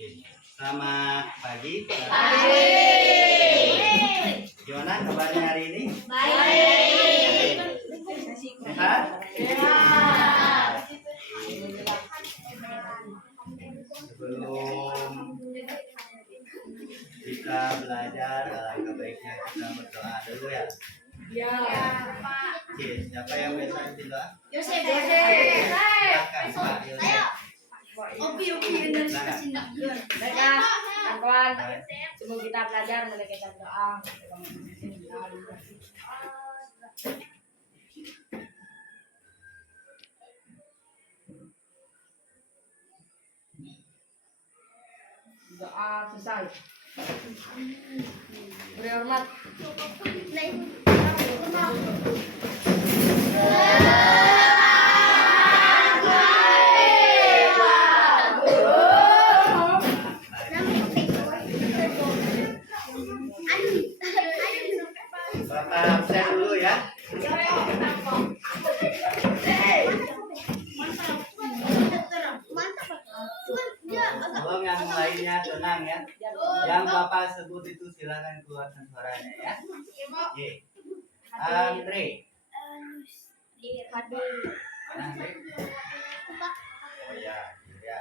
Oke. Selamat pagi. Pagi. Gimana kabarnya hari ini? Baik. Sehat? Sehat. Sebelum kita belajar, alangkah baiknya kita berdoa dulu ya. Ya. Oke, siapa yang biasa berdoa? Yosef. Silakan Pak Yosef. Opi dari Sindak. Baiklah, kawan. Sebelum kita belajar, mari kita berdoa. Doa selesai. Beri hormat. Bapak absen dulu ya. Tolong yang lainnya tenang ya. Yang Bapak sebut itu silakan keluarkan suaranya ya. Oke. Andre. Mana Andre? Oh ya, ya.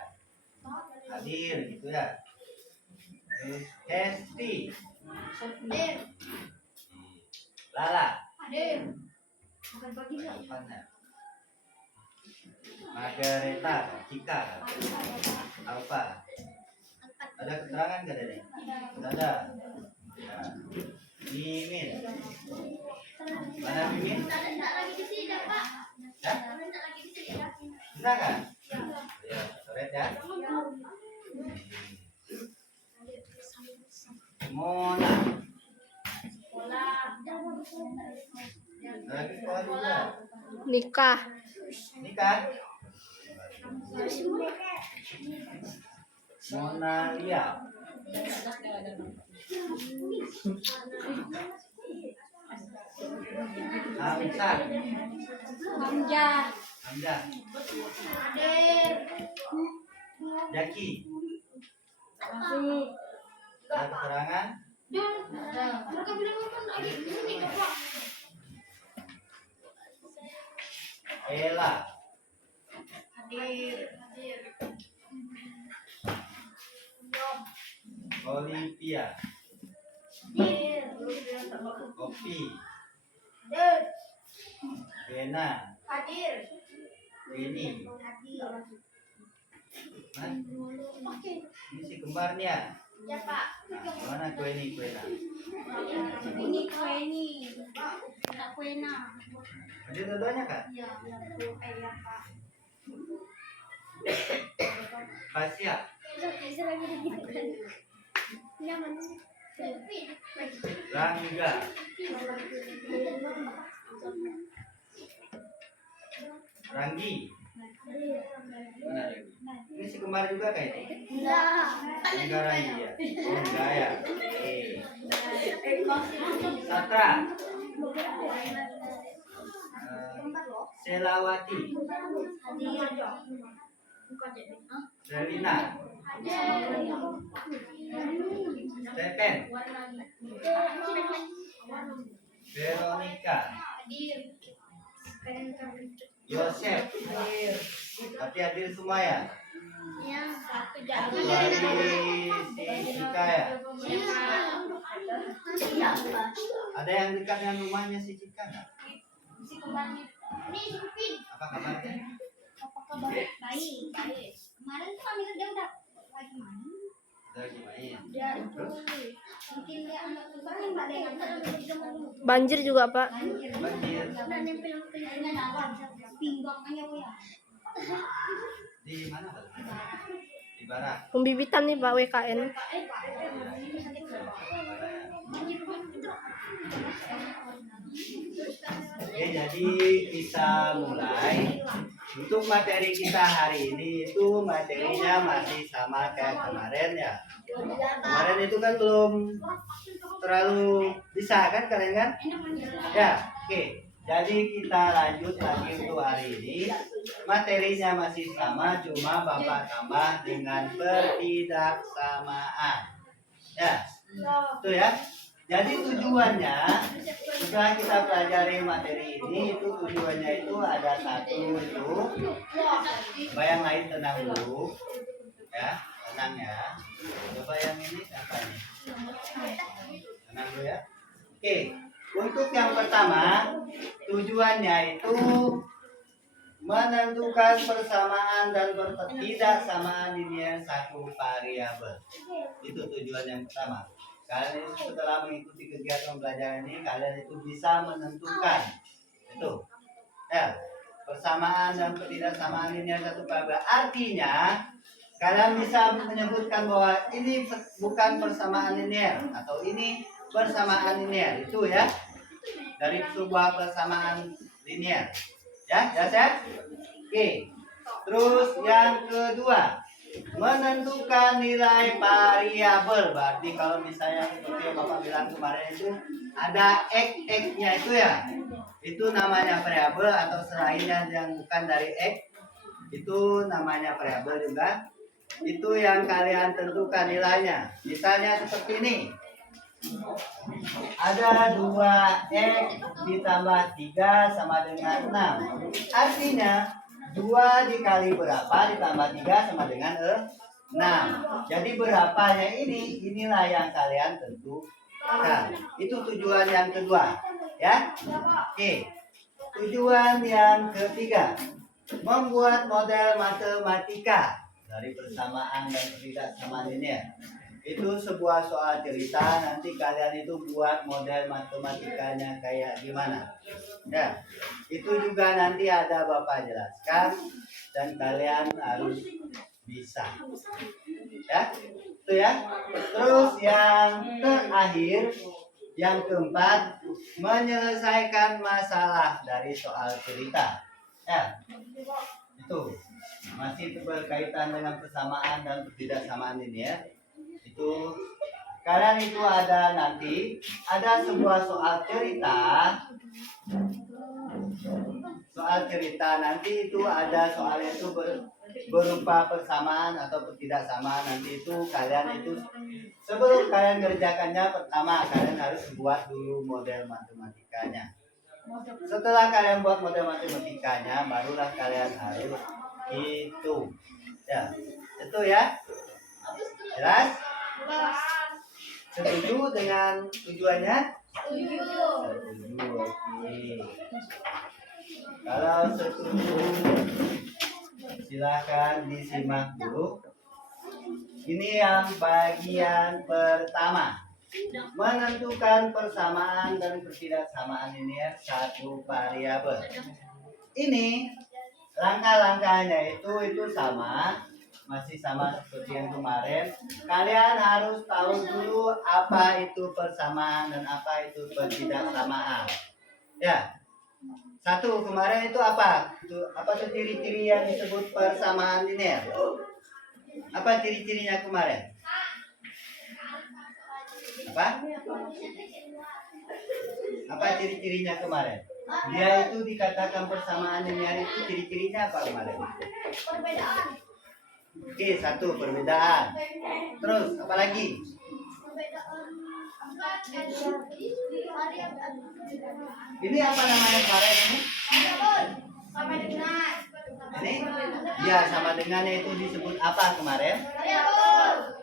Hadir gitu ya. Terus Hesti. Lala. Mana? Margareta, Cika, Alfa. Ada keterangan gak dari? Tidak ada. Ya. Mimin. Mana Mimin? Ya? Bisa kan? Ya, coret ya. Mona. Lagi sekolah juga. Nikah. Nikah. Mona Lia. Hamzah. Hamzah. Hamzah. Jaki. Ada keterangan? Ella. Olivia. Opi. Bena. Ini. Ini si kembarnya. Ya Pak. Mana kue ini Kuena? Ini Kuena. Ada dua-duanya kan? Ya Pak. Fasya. Rangga. Ranggi. Mana Ranggi? Ini si kembar juga kayaknya. Enggak Ranggi ya? Oh enggak ya? Satra. Selawati. Selina. Stepen. Veronica. Yosef. Berarti hadir semua ya? Kecuali si Cika ya? Ada yang dekat dengan rumahnya si Cika nggak? Apa kabarnya? Baik. Kemarin tuh kami kerja udah lagi main. Udah lagi main. Terus mungkin dia anak tukang yang ada yang antar Banjir juga, Pak. Banjir. nempel-nempelnya dalam pinggangannya ya. Di mana Pak? Di Barat. Pembibitan nih, Pak, WKN. Oke, jadi kita mulai. Untuk materi kita hari ini itu materinya masih sama kayak kemarin ya. Kemarin itu kan belum terlalu bisa kan kalian kan? Ya, oke. Jadi kita lanjut lagi untuk hari ini. Materinya masih sama, cuma Bapak tambah dengan pertidaksamaan. Ya, itu ya. Jadi tujuannya setelah kita pelajari materi ini, itu tujuannya itu ada satu itu. Coba yang lain tenang dulu, ya, tenang ya. Coba yang ini apa nih? Tenang dulu ya. Oke, untuk yang pertama tujuannya itu menentukan persamaan dan ketidaksamaan linear satu variabel. Itu tujuan yang pertama. Kalian itu setelah mengikuti kegiatan pembelajaran ini, kalian itu bisa menentukan itu ya, persamaan dan ketidaksamaan linear satu variabel. Artinya kalian bisa menyebutkan bahwa ini bukan persamaan linear atau ini persamaan linear, itu ya, dari sebuah persamaan linear. Ya, jelas ya? Oke. Terus yang kedua, menentukan nilai variabel. Berarti kalau misalnya seperti yang Bapak bilang kemarin itu ada x-nya itu ya, itu namanya variabel, atau selainnya yang bukan dari x itu namanya variabel juga. Itu yang kalian tentukan nilainya. Misalnya seperti ini. Ada 2x ditambah 3 sama dengan 6. Artinya 2 dikali berapa ditambah 3 sama dengan 6. Jadi berapanya inilah yang kalian tentukan. Itu tujuan yang kedua, ya. Oke. Tujuan yang ketiga, membuat model matematika dari persamaan dan ketidaksamaan linear. Itu sebuah soal cerita, nanti kalian itu buat model matematikanya kayak gimana. Ya, itu juga nanti ada Bapak jelaskan dan kalian harus bisa. Ya, itu ya. Terus yang terakhir, yang keempat, menyelesaikan masalah dari soal cerita. Ya, itu masih berkaitan dengan persamaan dan ketidaksamaan ini ya. Itu kalian itu ada nanti ada sebuah soal cerita nanti itu ada soal itu berupa persamaan atau ketidaksamaan. Nanti itu kalian itu sebelum kalian kerjakannya, pertama kalian harus buat dulu model matematikanya. Setelah kalian buat model matematikanya, barulah kalian harus hitung. Ya, itu ya. Jelas? Setuju dengan tujuannya? Setuju. Setuju, oke. Kalau setuju, silakan disimak dulu. Ini yang bagian pertama. Menentukan persamaan dan ketidaksamaan linear satu variabel. Ini langkah-langkahnya itu sama. Masih sama seperti yang kemarin. Kalian harus tahu dulu apa itu persamaan dan apa itu ketidaksamaan. Ya. Satu, kemarin itu apa? Apa tuh ciri-ciri yang disebut persamaan linear? Apa ciri-cirinya kemarin? Apa? Apa ciri-cirinya kemarin? Dia itu dikatakan persamaan linear, itu ciri-cirinya apa kemarin? Perbedaan. Oke, satu, perbedaan. Terus apa lagi? Ini apa namanya kemarin ini? Sama dengan. Ini? Ya, sama dengannya itu disebut apa kemarin? Variabel.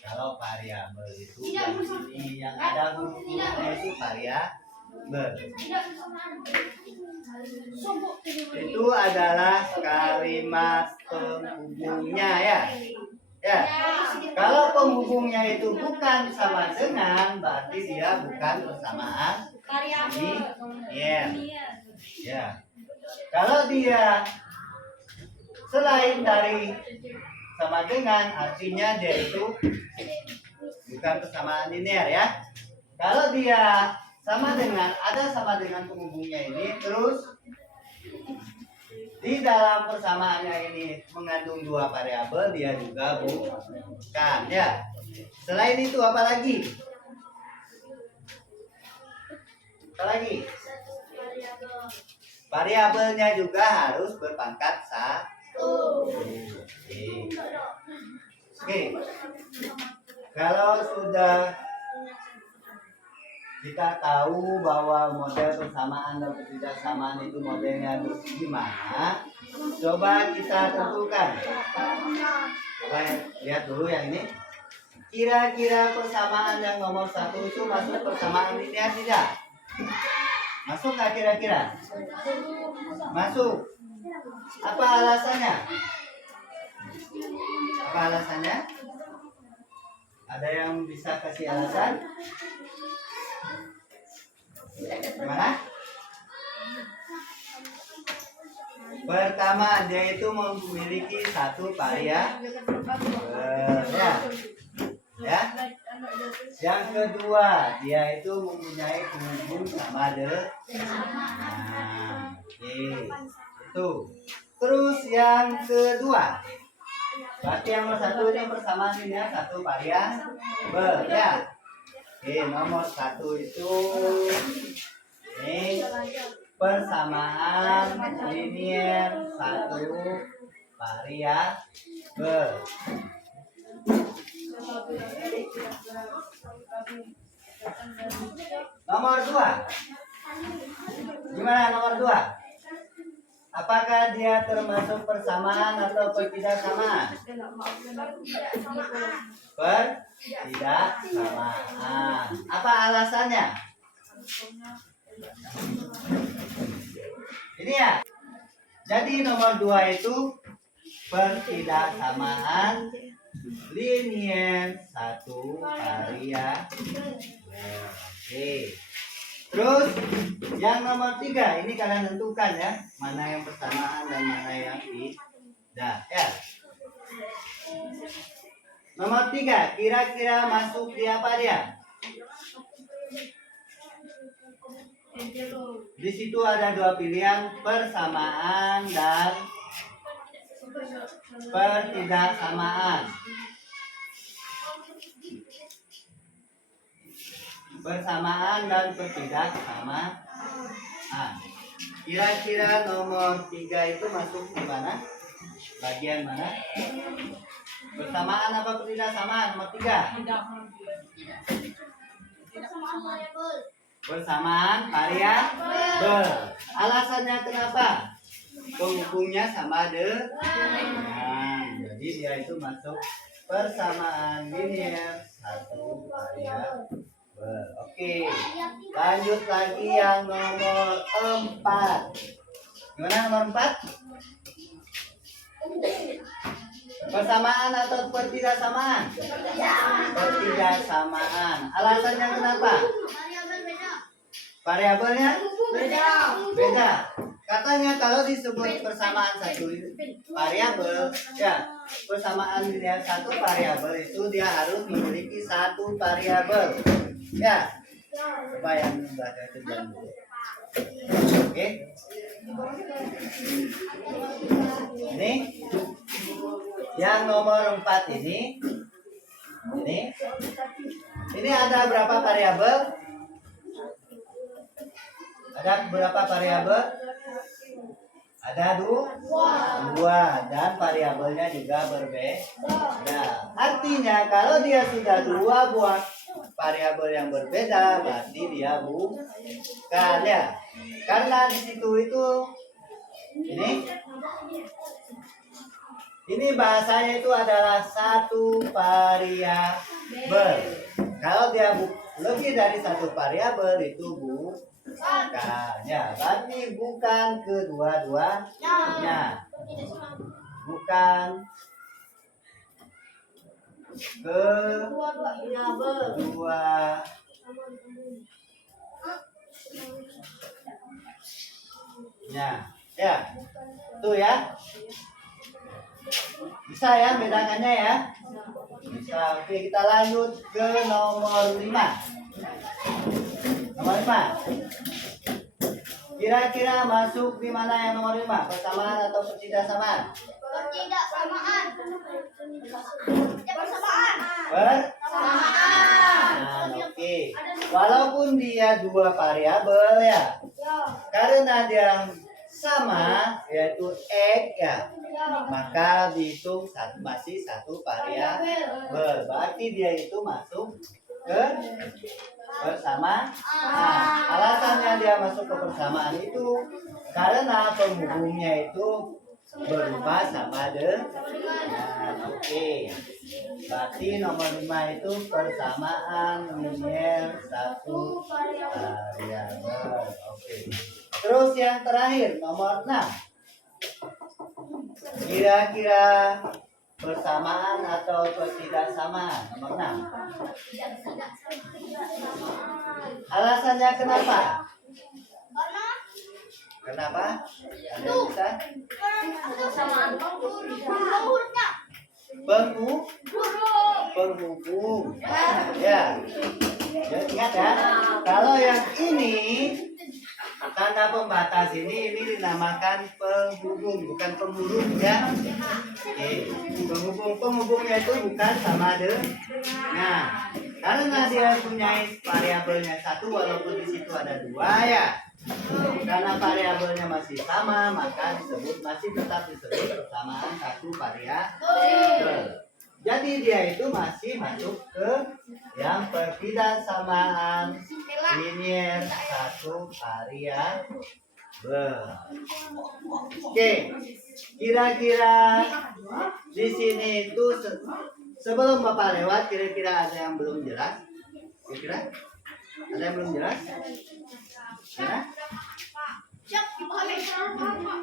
Kalau variabel itu yang ada hurufnya itu variabel. Itu adalah kalimat penghubungnya ya. Ya. Kalau penghubungnya itu bukan sama dengan, berarti dia bukan persamaan linear. Ya. Kalau dia selain dari sama dengan, artinya dia itu bukan persamaan linear ya. Kalau dia sama dengan, ada sama dengan penghubungnya ini, terus di dalam persamaannya ini mengandung dua variabel, dia juga bukan ya. Selain itu apa lagi? Apa lagi? Variabelnya juga harus berpangkat 1. Oke. Kalau sudah kita tahu bahwa model persamaan dan ketidaksamaan itu modelnya gimana, coba kita tentukan. Coba lihat dulu yang ini. Kira-kira persamaan yang nomor 1 itu masuk persamaan linear tidak? Masuk nggak kira-kira? Masuk. Apa alasannya? Apa alasannya? Ada yang bisa kasih alasan? Gimana? Pertama, dia itu memiliki satu variabel, ya. Yang kedua, dia itu mempunyai penghubung sama itu. Terus yang kedua, berarti yang nomor 1 ini persamaan linear satu variabel, ya. Oke, nomor 1 itu ini persamaan linear satu variabel. Nomor 2. Gimana nomor 2? Apakah dia termasuk persamaan atau ketidaksamaan? Ketidaksamaan. Apa alasannya? Ini ya. Jadi nomor 2 itu ketidaksamaan linear satu variabel. Oke. Terus yang nomor 3 ini kalian tentukan ya, mana yang persamaan dan mana yang tidak, ya. Nomor 3 kira-kira masuk di apa dia? Di situ ada 2 pilihan, persamaan dan ketidaksamaan. Persamaan dan ketidaksamaan. Kira-kira nomor 3 itu masuk di mana? Bagian mana? Persamaan apa ketidaksamaan? Nomor 3. Persamaan variabel. Alasannya kenapa? Penghubungnya sama dengan. Jadi dia itu masuk persamaan linear satu variabel. Oke, lanjut lagi yang nomor 4. Gimana nomor 4? Persamaan atau ketidaksamaan? Ketidaksamaan. Alasannya kenapa? Variabelnya beda. Katanya kalau disebut persamaan satu variabel, ya, persamaan linear satu variabel itu dia harus memiliki satu variabel. Ya, coba yang baca itu dulu. Oke. Ini yang nomor 4 ini ada berapa variabel? Ada berapa variabel? Ada dua dan variabelnya juga berbeda. Artinya kalau dia sudah 2 buah variabel yang berbeda, berarti dia bukan, ya. Karena di situ itu ini bahasanya itu adalah satu variabel. Kalau dia lebih dari satu variabel itu bukan, ya. Berarti bukan kedua-duanya. Bukan kedua. Ya. Tuh ya. Bisa ya bedakannya ya. Bisa. Oke, kita lanjut ke nomor 5. Nomor 5. Kira-kira masuk di mana yang nomor 5? Persamaan atau ketidaksamaan? Ketidaksamaan. Persamaan. Oke. Walaupun dia 2 variabel, ya. Karena dia sama, yaitu X ya, maka dihitung masih satu variabel. Berarti dia itu masuk ke persamaan. Alasannya dia masuk ke persamaan itu karena penghubungnya itu berupa sama dengan. Oke. Berarti nomor 5 itu persamaan linier satu variabel. Oke. Terus yang terakhir nomor 6. Kira-kira persamaan atau ketidaksamaan nomor 6. Alasannya kenapa? Kenapa? Ada yang bisa? Penghubung. Ya. Jadi ingat ya. Kalau yang ini tanda pembatas ini dinamakan penghubung, bukan penghubung ya. Oke. Penghubungnya itu bukan sama dengan. Karena dia punya variabelnya satu walaupun di situ ada dua ya. Karena variabelnya masih sama, maka tetap disebut persamaan satu variabel. Jadi dia itu masih masuk ke yang pertidaksamaan linier satu variabel. Oke, kira-kira di sini itu sebelum Bapak lewat, kira-kira ada yang belum jelas? Kira-kira ada yang belum jelas? Ya?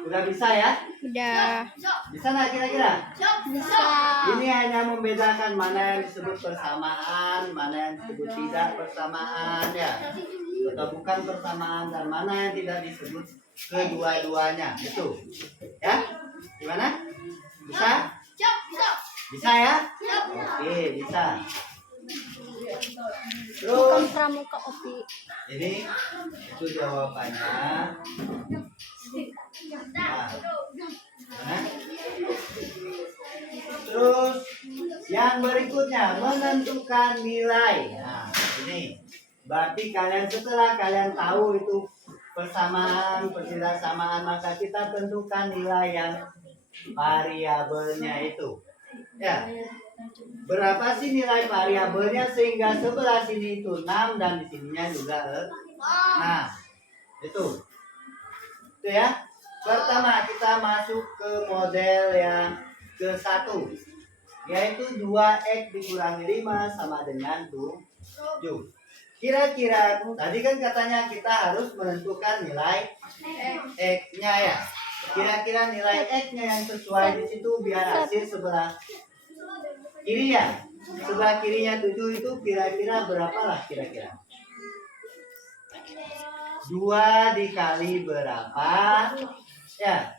Udah bisa ya? Udah. Bisa nggak kira-kira? Bisa. Ini hanya membedakan mana yang disebut persamaan, mana yang disebut tidak persamaan ya, atau bukan persamaan, dan mana yang tidak disebut kedua-duanya itu. Ya? Gimana? Bisa? Bisa ya? Oke, bisa. Bukan Terus pramuka Opi. ini itu jawabannya. Nah, nah. Terus yang berikutnya menentukan nilai. Nah, ini berarti setelah kalian tahu itu persamaan, pertidaksamaan, maka kita tentukan nilai yang variabelnya itu. Ya. Berapa sih nilai variabelnya sehingga sebelah sini itu 6 dan di sininya juga 6. Itu ya. Pertama kita masuk ke model yang ke-1, yaitu 2x dikurangi 5 sama dengan 7. Kira-kira tadi kan katanya kita harus menentukan nilai x-nya ya. Kira-kira nilai x-nya yang sesuai di situ biar hasil sebelah kiri ya. Sebelah kirinya 7 itu kira-kira berapa lah kira-kira? 2 dikali berapa? Ya.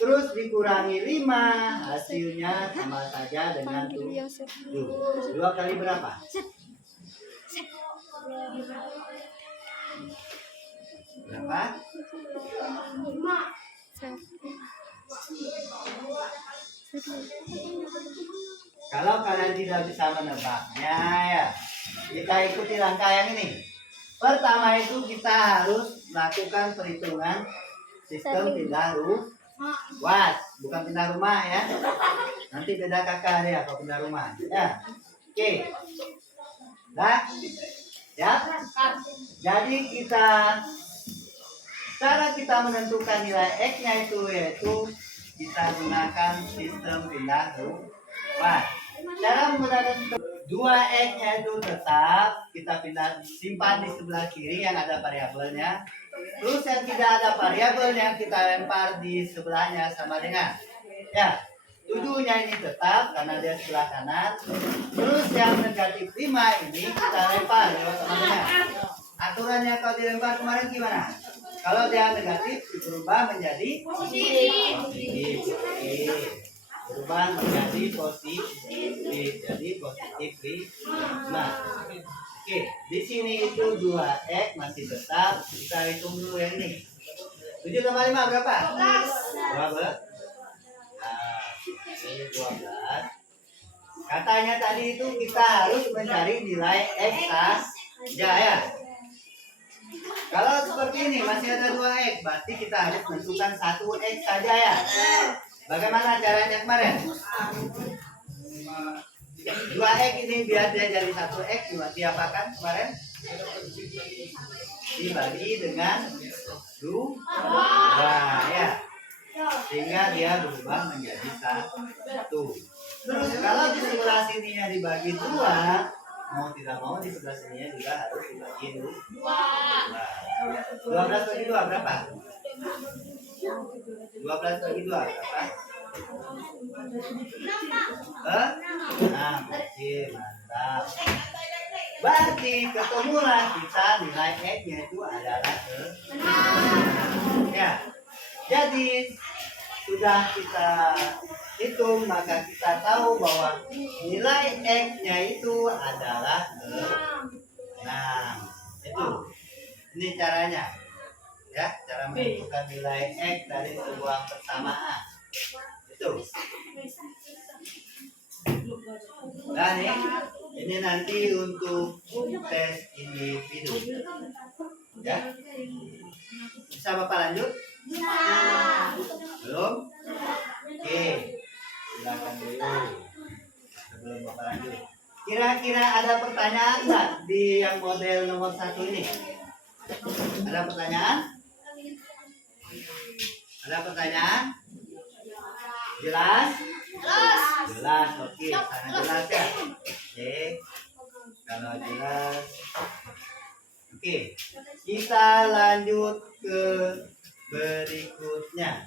Terus dikurangi 5, hasilnya sama saja dengan 7. 2 kali berapa? Berapa? 5. Kalau kalian tidak bisa menebaknya ya, kita ikuti langkah yang ini. Pertama itu kita harus melakukan perhitungan sistem pindah ruas, bukan pindah rumah ya. Nanti beda kakak ya kalau pindah rumah. Ya, oke. Nah, ya. Jadi cara kita menentukan nilai x-nya itu yaitu kita gunakan sistem pindah ruas. Cara menggunakan 2x-nya itu tetap kita simpan di sebelah kiri yang ada variabelnya. Terus yang tidak ada variabelnya kita lempar di sebelahnya sama dengan ya 7-nya ini tetap karena dia sebelah kanan. Terus yang negatif 5 ini kita lempar lewat sama dengan. Aturannya kalau dilempar kemarin gimana? Kalau dia negatif berubah menjadi positif. Berubah menjadi positif. Jadi positif 5. Oke, di sini itu 2x masih tetap. Kita hitung dulu yang ini. 7 tambah 5 berapa? 12. Nah, ini 12. Katanya tadi itu kita harus mencari nilai x saja ya. Kalau seperti ini masih ada 2 X, berarti kita harus menentukan 1 X saja ya. Bagaimana caranya kemarin? 2 X ini biar dia jadi 1 X diapakan kemarin? Dibagi dengan 2 ya. Sehingga dia berubah menjadi 1. Terus kalau di sebelah sininya dibagi 2, mau tidak mau di sebelah sininya juga harus dibagi 2. 12 bagi 2 berapa? 12 bagi 2 berapa? 6. Oke, mantap. Berarti ketemulah kita nilai X-nya itu adalah 6. Ya. Jadi sudah kita hitung, maka kita tahu bahwa nilai X-nya itu adalah 6. Itu. Ini caranya. Ya, cara menentukan nilai X dari sebuah persamaan. Itu. Dan ini nanti untuk tes individu. Ya. Bisa Bapak lanjut? Belum? Oke. Silakan dulu. Sebelum Bapak lanjut. Kira-kira ada pertanyaan nggak di yang model nomor 1 ini? Ada pertanyaan? Ada pertanyaan? Jelas? Jelas, oke. Sangat jelas ya. Oke. Kalau jelas. Oke. Kita lanjut ke berikutnya.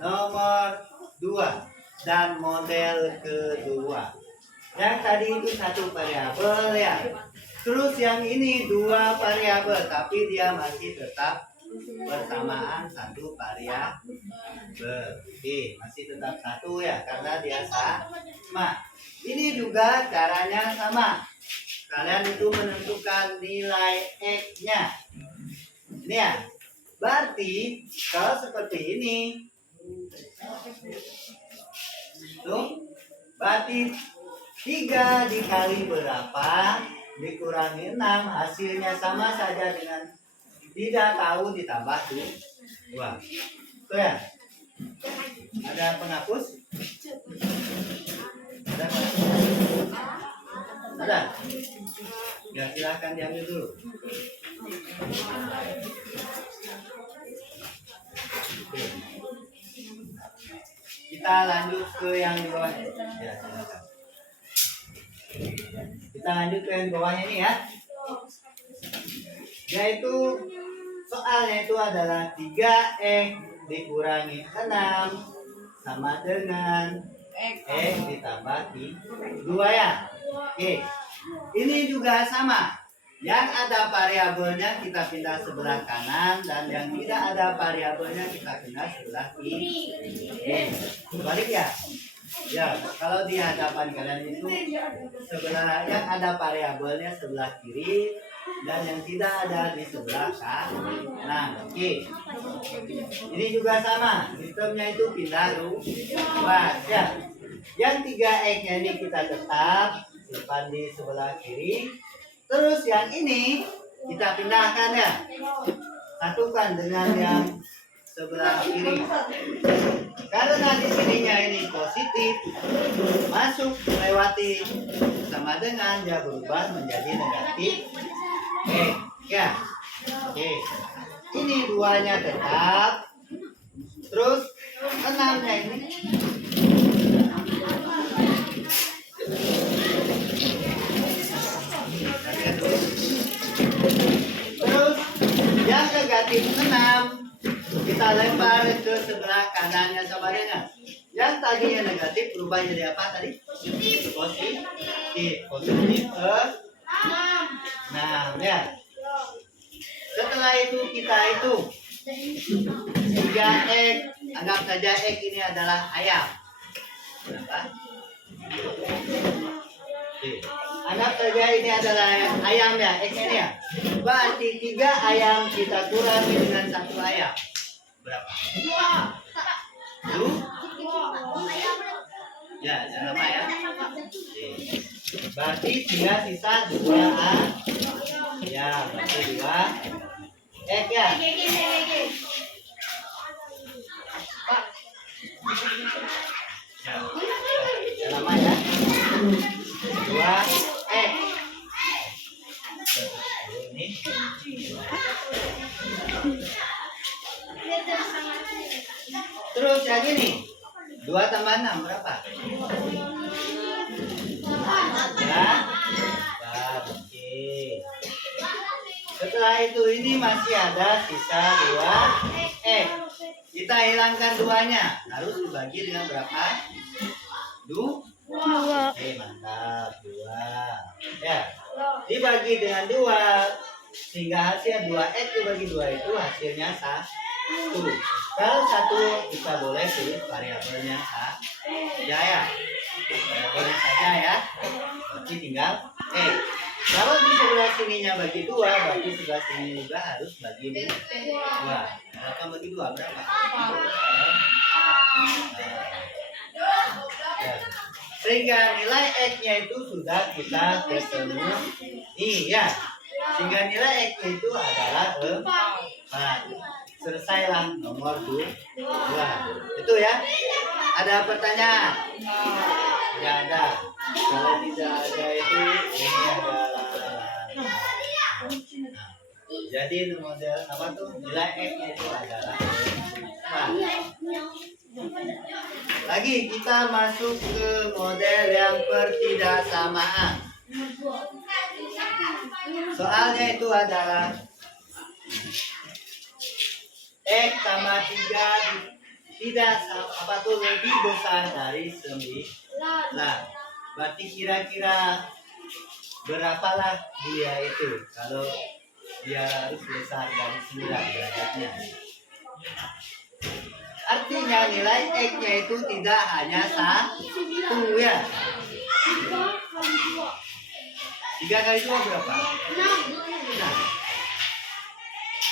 Nomor 2 dan model kedua. Yang tadi itu 1 variabel ya. Terus yang ini 2 variabel, tapi dia masih tetap persamaan 1 variabel. Oke, masih tetap 1 ya, karena dia sama. Ini juga caranya sama. Kalian itu menentukan nilai X-nya. Ini ya. Berarti kalau seperti ini, tuh, berarti 3 dikali berapa dikurangi 6, hasilnya sama saja dengan tidak tahu ditambah 2. Tuh ya. Ada penghapus? Ada penghapus? Ada? Ya, silahkan diambil dulu. Oke. Kita lanjut ke yang di bawah. Ya, silakan. Kita lanjut ke yang di bawahnya ini ya. Yaitu soalnya itu adalah 3X dikurangi 6 sama dengan X ditambah 2 ya. Oke. Ini juga sama. Yang ada variabelnya kita pindah sebelah kanan, dan yang tidak ada variabelnya kita pindah sebelah kiri. Oke. Balik ya. Ya, kalau di hadapan kalian itu sebelah yang ada variabelnya sebelah kiri, dan yang tidak ada di sebelah kanan. Oke. Ini juga sama. Sistemnya itu pindah 2 ya. Yang 3X-nya ini kita tetap simpan di sebelah kiri. Terus yang ini kita pindahkan ya. Satukan dengan yang sebelah kiri. Karena di sininya ini positif, masuk melewati sama dengan dia berubah menjadi negatif. Oke, ya. Oke. Ini 2-nya tetap. Terus 6-nya ini terus yang negatif 6 kita lempar ke sebelah kanannya sama dengan yang tadinya negatif berubah jadi apa tadi? Positif. Positif 6 ya. Setelah itu kita itu 3X, anggap saja X ini adalah ayam. Berapa? Anggap saja ini adalah ayam ya, X ini ya. Berarti 3 ayam kita kurangi dengan 1 ayam. Berapa? 2. Ya, jangan lama ya. Berarti tinggal sisa 2 ayam. Ya, berarti 2 X ya. Pak. Ya, ya lama ya. 2 X. Ini. Terus yang ini 2 tambah 6 berapa? Ya. Oke. Setelah itu ini masih ada sisa 2 X. Kita hilangkan 2-nya. Harus dibagi dengan berapa? 2. Oke, mantap. 2. Ya. Dibagi dengan 2 sehingga hasil 2X dibagi 2 itu hasilnya 1. Kalau 1 kita boleh tulis variabelnya saja ya. Variabelnya saja ya. Berarti tinggal X. Kalau di sebelah sininya bagi 2, berarti sebelah sini juga harus bagi 2. Berapa bagi 2? Berapa? Ya. Sehingga nilai X-nya itu sudah kita ketemui ya. Sehingga nilai X-nya itu adalah 4. Selesailah nomor 2. Itu ya. Ada pertanyaan? Tidak ada. Kalau tidak ada itu ini adalah. Jadi model apa tuh? Nilai X-nya itu adalah 4. Lagi kita masuk ke model yang pertidaksamaan. Soalnya itu adalah X tambah 3 tidak apa tuh lebih besar dari 9. Berarti kira-kira berapalah dia itu kalau dia harus besar dari 9 derajatnya. Artinya nilai X-nya itu tidak hanya 1 ya. 3 kali 2 berapa? 6.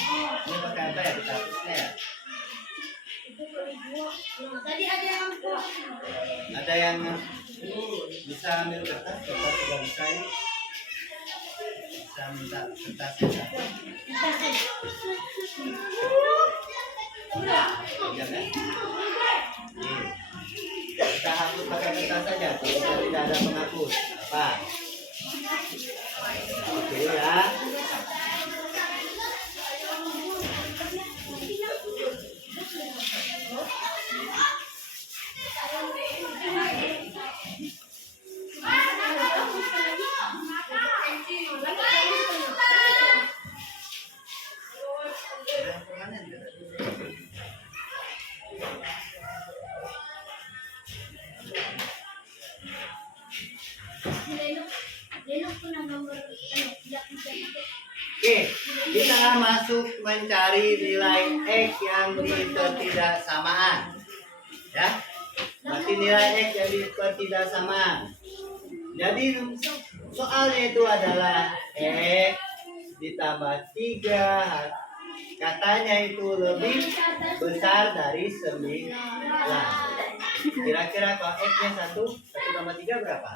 Ini pakai apa ya kita hapusnya ya? Ada yang bisa ambil kertas juga bisa ya? Bisa minta kertasnya. Ya kan? Kita hapus pakai kertas saja, kalau tidak ada penghapus. Apa? Oke ya. Oke, kita masuk mencari nilai X yang di pertidaksamaan. Ya, berarti nilai X yang di pertidaksamaan. Jadi soalnya itu adalah X ditambah 3. Katanya itu lebih besar dari 9. Kira-kira kalau X-nya 1 tambah 3 berapa?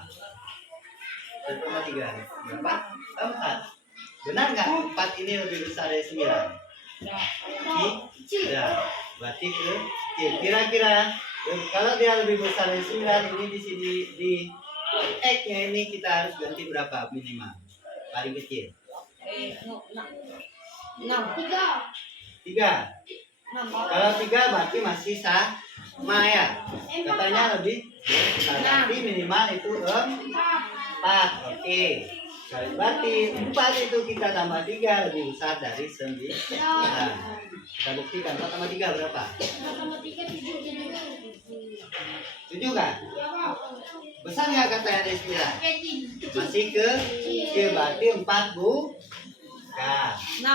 1 tambah 3 berapa? 4. Benar nggak 4 ini lebih besar dari 9? Tidak. Berarti kira-kira kalau dia lebih besar dari 9, ini di sini di X-nya ini kita harus ganti berapa minimal? Paling kecil. 6. 3. Kalau 3 berarti masih sama ya. Katanya lebih besar. Berarti minimal itu 4. Oke. Berarti 4 itu kita tambah 3 lebih besar dari 9. Kita buktikan 4 tambah 3 berapa? 7 kan? Besar nggak katanya dari 9? Masih ke berarti 4 bukan. 6.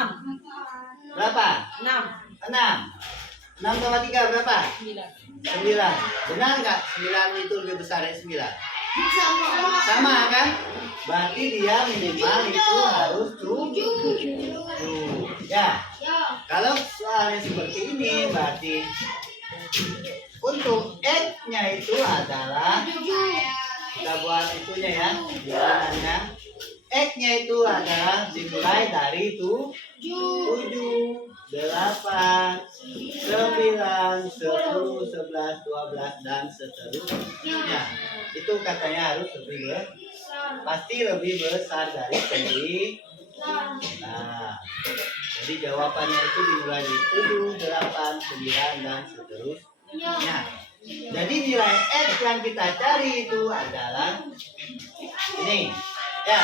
Berapa? 6. 6 tambah 3 berapa? 9. Benar nggak 9 itu lebih besar dari 9? Sama kan? Berarti dia minimal itu harus 7. Ya. Kalau soalnya seperti ini berarti untuk X-nya itu adalah kita buat itunya ya, bilangannya X-nya itu adalah dimulai dari 7, 8, 9, 10, 11, 12 dan seterusnya. Itu katanya harus pasti lebih besar dari 9. Nah, jadi jawabannya itu dimulai dari 7, 8, 9 dan seterusnya. Jadi nilai X yang kita cari itu adalah ini. Ya.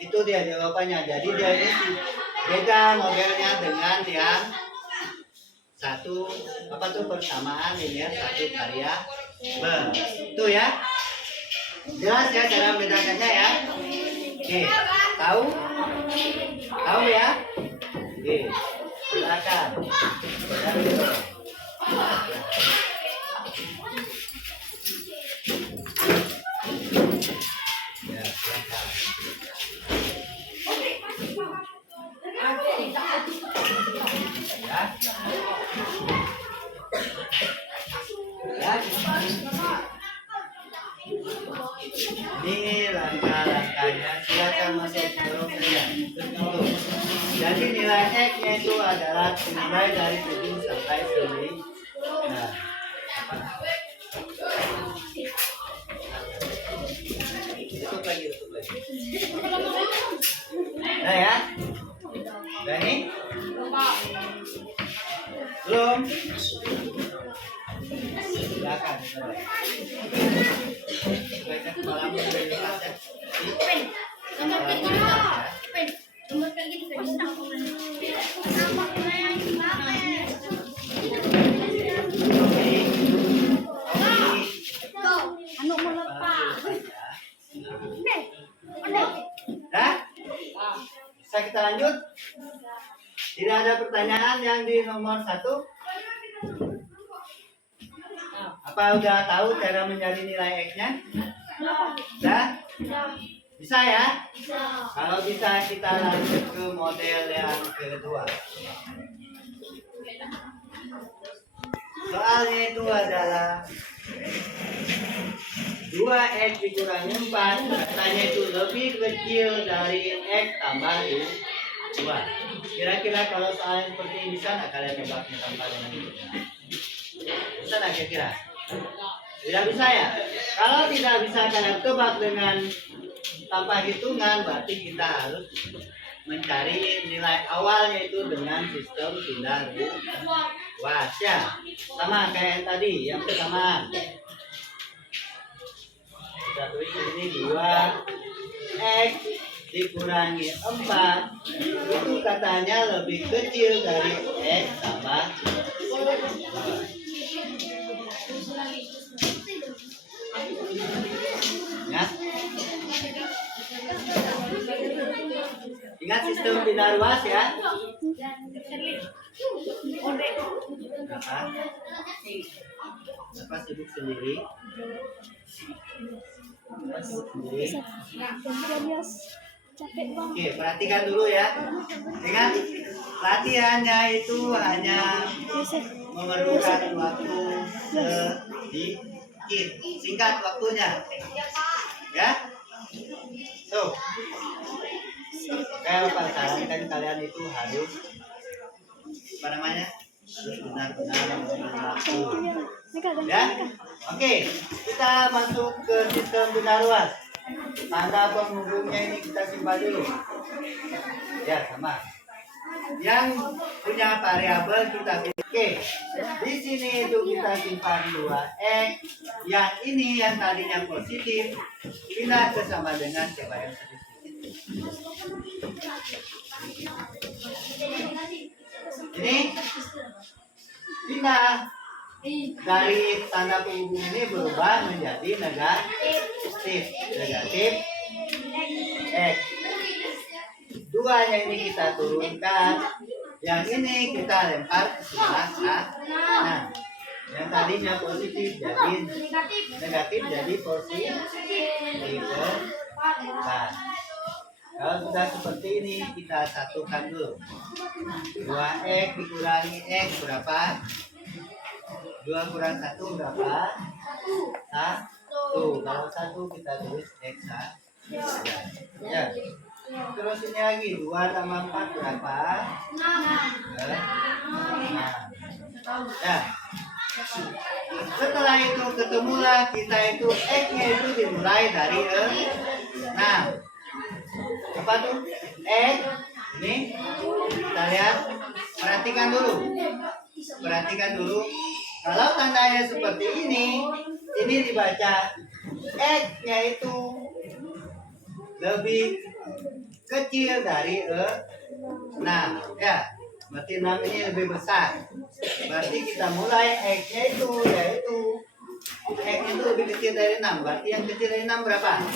Itu dia jawabannya. Jadi dia ini beda modelnya dengan yang satu persamaan linear satu variabel. Itu ya. Jelas ya cara membedakannya ya. Oke, tahu? Tahu ya? Oke, silakan. Ya, silakan. Ya. Ini langkah-langkahnya, silakan masuk ke ruang kerja. Jadi nilai X-nya itu adalah nilai dari 7 sampai 9. Nah, tutup lagi. Nah ya, udah nih? Belum? Silakan. Sebaiknya kepala dari kelas ya. Anu melepas. Dah? Bisa kita lanjut? Tidak ada pertanyaan yang di nomor 1? Apa udah tahu cara mencari nilai X-nya? Dah? Bisa ya? Kalau bisa kita lanjut ke model yang kedua. Soalnya itu adalah 2X dikurangi 4, katanya itu lebih kecil dari X tambah 2. Kira-kira kalau soal seperti ini bisa nggak kalian nebaknya tanpa dengan itu? Bisa nggak kira-kira? Tidak bisa ya? Kalau tidak bisa kalian tebak dengan tanpa hitungan, berarti kita harus mencari nilai awalnya itu dengan sistem pindah ruas ya. Sama kayak yang tadi, yang persamaan. Kita tulis ini 2X dikurangi 4 itu katanya lebih kecil dari X tambah 2. Ya. Ingat sistem pindah ruas ya. Bapak sibuk sendiri. Oke, perhatikan dulu ya. Ingat, latihannya itu hanya memerlukan waktu sedikit. Singkat waktunya. Ya. Tuh. Saya sarankan kalian itu harus apa namanya? Harus benar-benar mengambil waktu. Ya. Oke, kita masuk ke sistem pindah ruas. Tanda penghubungnya ini kita simpan dulu. Ya, sama. Yang punya variabel kita pilih. Oke, di sini itu kita simpan 2X. Yang ini yang tadinya positif pindah ke sama dengan coba yang sedikit. Ini pindah dari tanda penghubung ini berubah menjadi negatif X. Duanya ini kita turunkan, yang ini kita lempar ke sebelah kanan. Yang tadinya positif jadi negatif jadi positif. Kalau sudah seperti ini kita satukan dulu. 2X dikurangi X berapa? 2 kurang 1 berapa? 1. Kalau 1 kita tulis X1. Ya. Terus ini lagi 2 tambah 4 berapa? 6. Ya. Setelah itu ketemulah kita itu X-nya itu dimulai dari 6. Apa tuh? X. Ini kita lihat. Perhatikan dulu. Kalau tandanya seperti ini dibaca X-nya itu lebih kecil dari 6. Ya. Berarti 6 ini lebih besar. Berarti kita mulai X-nya itu yaitu X itu lebih kecil dari 6. Berarti yang kecil dari 6 berapa? 1,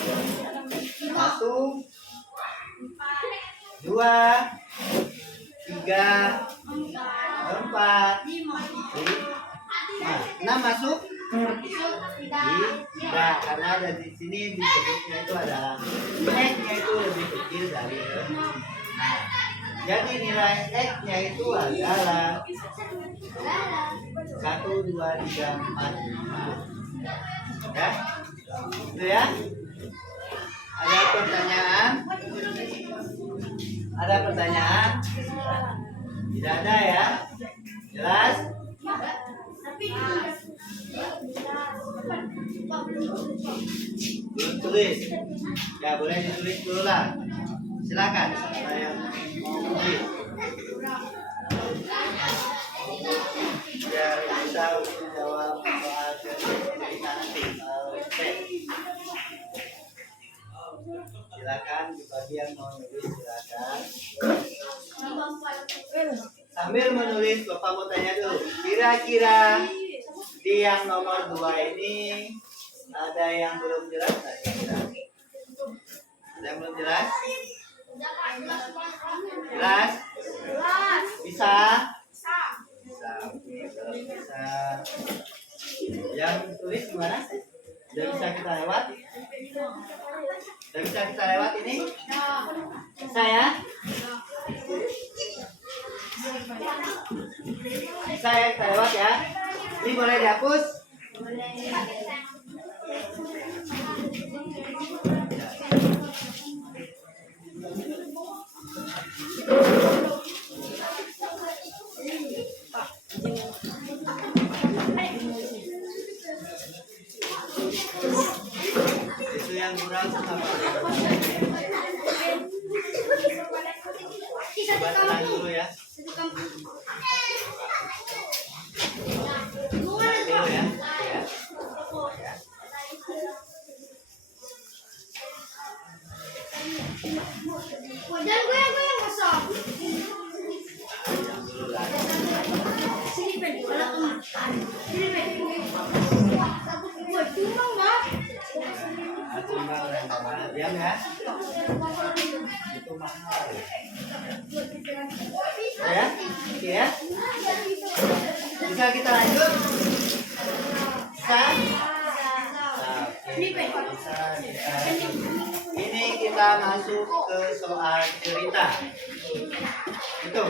2, 3, 4, 5. 6 masuk? Tidak, karena ada di sini disebutnya itu adalah X-nya itu lebih kecil dari 6. Jadi nilai X-nya itu adalah 1, 2, 3, 4, 5. Ya? Itu ya? Ada pertanyaan? Ada pertanyaan? Tidak ada ya? Jelas? Belum tulis? Ya boleh ditulis dulu lah. Silakan. Saya mau tulis. Biar bisa menjawab soal cerita nanti. Silakan di bagian mau nulis silakan. Sambil menulis Bapak mau tanya dulu. Kira-kira di yang nomor 2 ini ada yang belum jelas? Ada yang belum jelas? Jelas? Bisa? Bisa. Oke, kalau bisa. Yang tulis gimana? Sudah bisa kita lewat? Sudah bisa kita lewat ini? Bisa ya? Bisa ya kita lewat ya? Ini boleh dihapus? Itu yang kurang apa? Coba tenang dulu ya. Dulu ya. Dan gue yang kosong. Sini pen, kalau kemakan. Sini pen. Gue cuma nggak. Diam ya. Itu mahal. Ya, oke ya. Bisa kita lanjut? Bisa? Oke, bisa. Ini kita masuk ke soal cerita. Itu.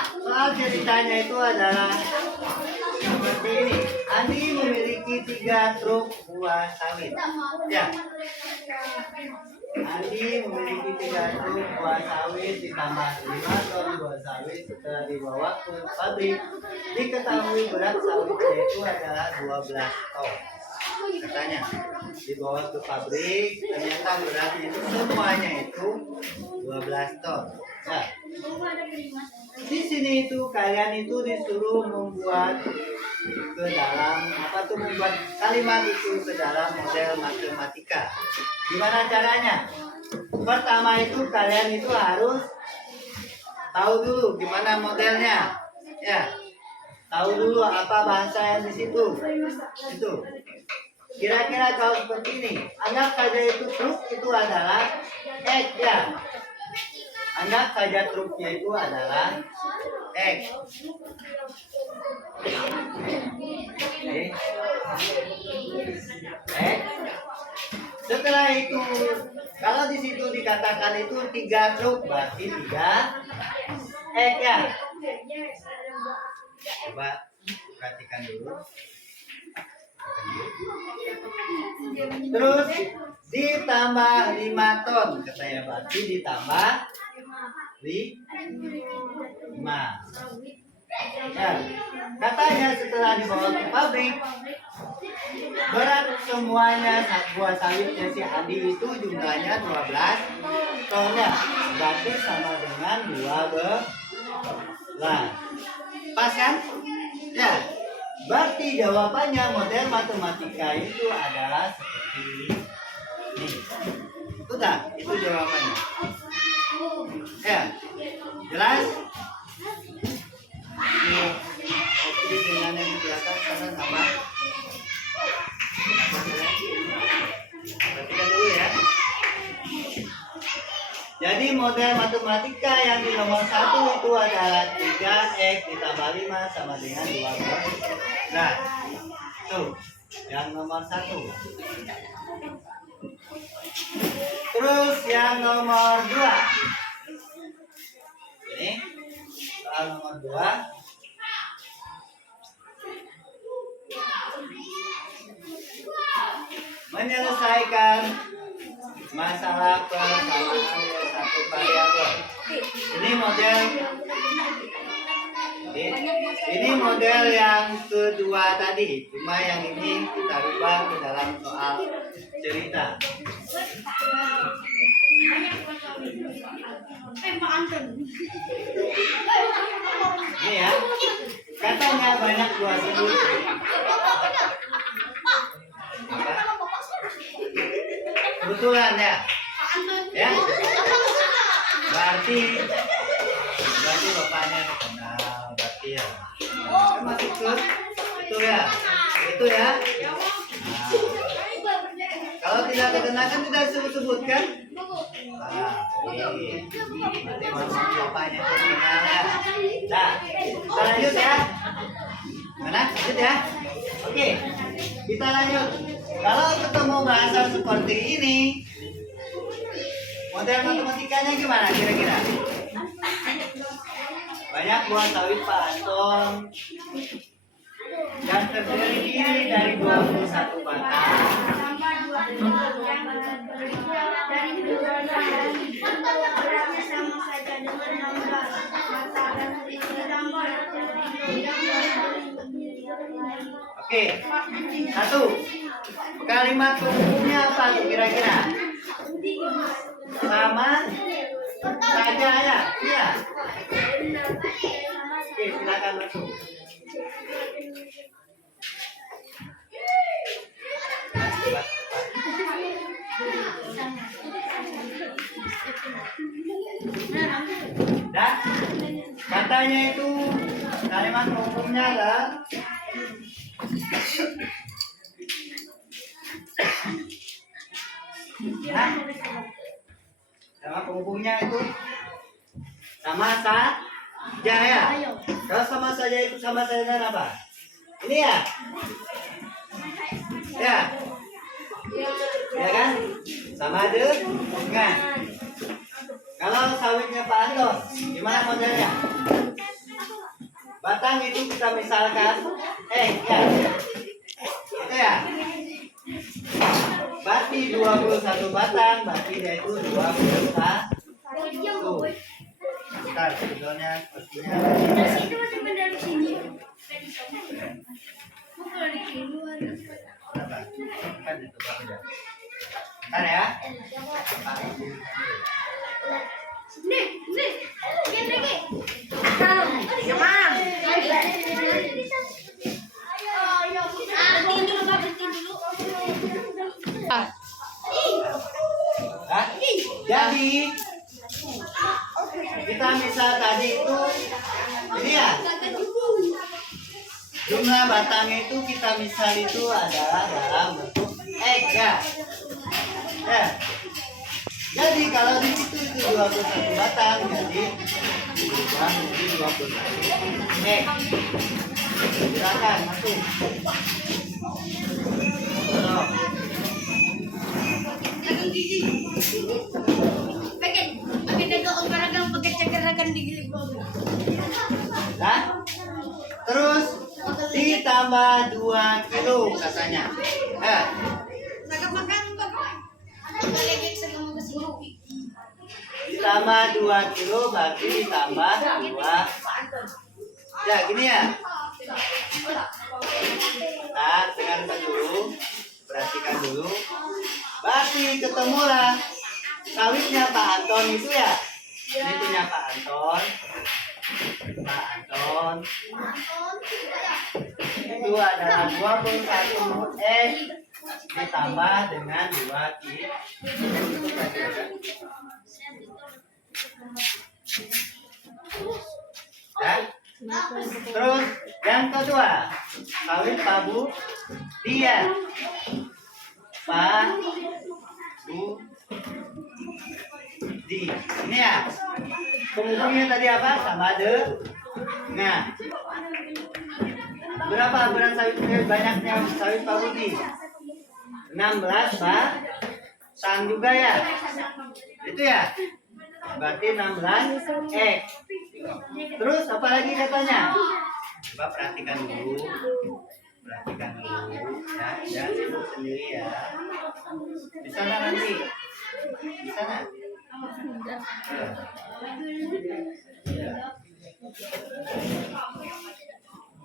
Soal ceritanya itu adalah seperti ini. Andi memiliki 3 truk buah sawit. Ya. Andi memiliki 3 truk buah sawit ditambah 5 ton buah sawit setelah dibawa ke pabrik. Diketahui berat sawitnya itu adalah 12 ton. Katanya dibawa ke pabrik, ternyata beratnya itu semuanya itu 12 ton. Nah, di sini itu kalian itu disuruh membuat ke dalam membuat kalimat itu ke dalam model matematika. Gimana caranya? Pertama itu kalian itu harus tahu dulu gimana modelnya. Ya. Tahu dulu apa bahasa yang di situ. Itu. Kira-kira kalau seperti ini, anggap saja itu truk itu adalah X ya. Anggap saja truknya itu adalah X. X. Setelah itu, kalau di situ dikatakan itu 3 truk, berarti 3 X ya. Coba perhatikan dulu. Terus ditambah 5 ton, katanya berarti ditambah 5. Ya, katanya setelah dibawa ke pabrik, berat semuanya buah sawitnya si Adi itu jumlahnya 12 ton ya. Berarti sama dengan 12. Pas kan? Ya. Berarti jawabannya model matematika itu adalah seperti ini. Udah, itu jawabannya. Ya. Jelas? Oke, dengan yang di belakang sana nama. Perhatikan dulu ya. Jadi model matematika yang di nomor 1 itu adalah 3x ditambah 5 sama dengan 12. Nah, tuh yang nomor 1. Terus yang nomor 2. Ini soal nomor 2. Menyelesaikan masalah persamaan satu variabel. Ini model yang kedua tadi, cuma yang ini kita rubah ke dalam soal cerita. Ini ya, katanya banyak buah sedut. Kebetulan ya. Ya. Berarti bapaknya dikenal, berarti ya. Masuk ke itu ya. Itu ya. Nah, kalau tidak terkenal kan tidak disebut-sebutkan. Nah, ini berarti masuk bapaknya terkenal ya. Nah, kita lanjut ya. Mana? Lanjut ya. Oke. Kita lanjut. Kalau ketemu bahasa seperti ini, model matematikanya gimana kira-kira? Banyak buah sawit Pak Anton yang terdiri dari 21 batang. Oke, 1. Kalimat umumnya apa tuh kira-kira? Sama saja ya? Iya. Oke, silakan masuk. Dan katanya itu kalimat umumnya adalah sama penghubungnya itu sama saja ya. Kalau sama saja itu sama saja dengan apa? Ini ya. Ya. Ya kan? Sama dengan. Kalau sawitnya Pak Anton, gimana modelnya? Batang itu kita misalkan ya. Itu ya. Berarti 21 batang, berarti dia itu 21. Bentar, sebetulnya sepertinya kan itu aja. Bentar ya. Jadi kita misal tadi itu ini ya, jumlah batangnya itu kita misal itu adalah dalam bentuk X ya. Jadi kalau di situ itu 21 batang, jadi diubah menjadi 21 X. Silakan masuk. Nah, terus ditambah 2 kilo katanya. ditambah 2 kilo berarti ditambah 2. Ya gini ya. Nah, dengarkan dulu, perhatikan dulu. Berarti ketemulah sawitnya Pak Anton itu ya. Ini punya Pak Anton. Pak Anton. Itu adalah 21 X ditambah dengan 2 kilo. Ya. Terus yang kedua, sawit pabu dia. Pabu di. Ini ya. Penghubungnya tadi apa? Sama nah. Berapa berat sawit banyaknya sawit pabu di? 16 batang juga ya. Itu ya. Berarti 16 X. Terus apa lagi katanya? Coba perhatikan dulu. Perhatikan dulu ya, jangan sibuk sendiri ya. Di sana nanti. Di sana. Ya.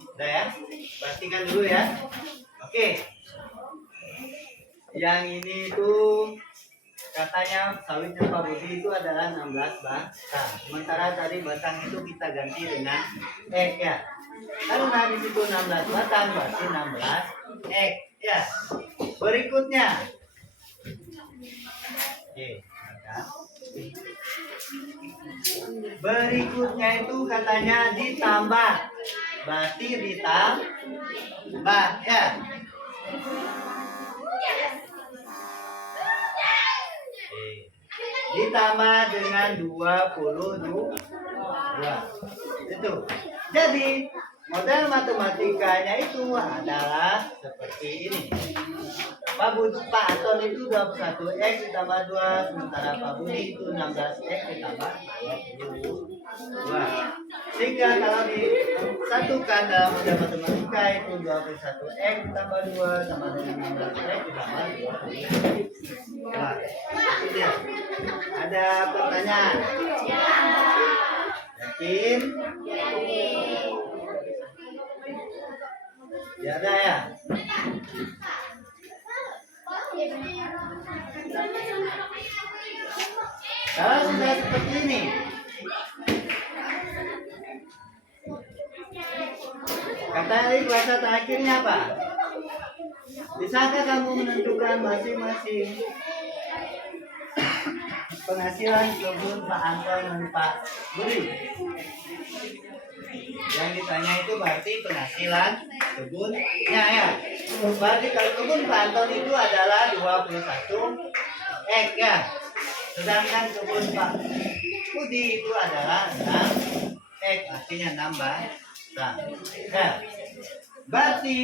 Udah ya. Perhatikan dulu ya. Oke. Yang ini tuh katanya sawitnya Pak Budi itu adalah 16 batang. Sementara tadi batang itu kita ganti dengan X ya. Karena di situ 16 batang berarti 16 X ya. Berikutnya. Oke, berikutnya itu katanya ditambah. Berarti ditambah ya. Ditambah dengan 22. Itu. Jadi model matematikanya itu adalah seperti ini. Pak Anton itu 21 X ditambah 2, sementara Pak Budi itu 16 X ditambah 22. Sehingga kalau disatukan dalam model matematika itu 21 X ditambah 2 sama dengan 16 X ditambah 22. Nah, itu dia. Ada pertanyaan? Yakin? Ya ada ya. Kalau sudah seperti ini, kata bahasa terakhirnya apa? Bisakah kamu menentukan masing-masing penghasilan kebun Pak Anton dan Pak Budi? Yang ditanya itu berarti penghasilan kebunnya ya. Berarti kalau kebun Pak Anton itu adalah 21 X ya. Sedangkan kebun Pak Budi itu adalah 6 X, artinya nambah. Nah, ya. Berarti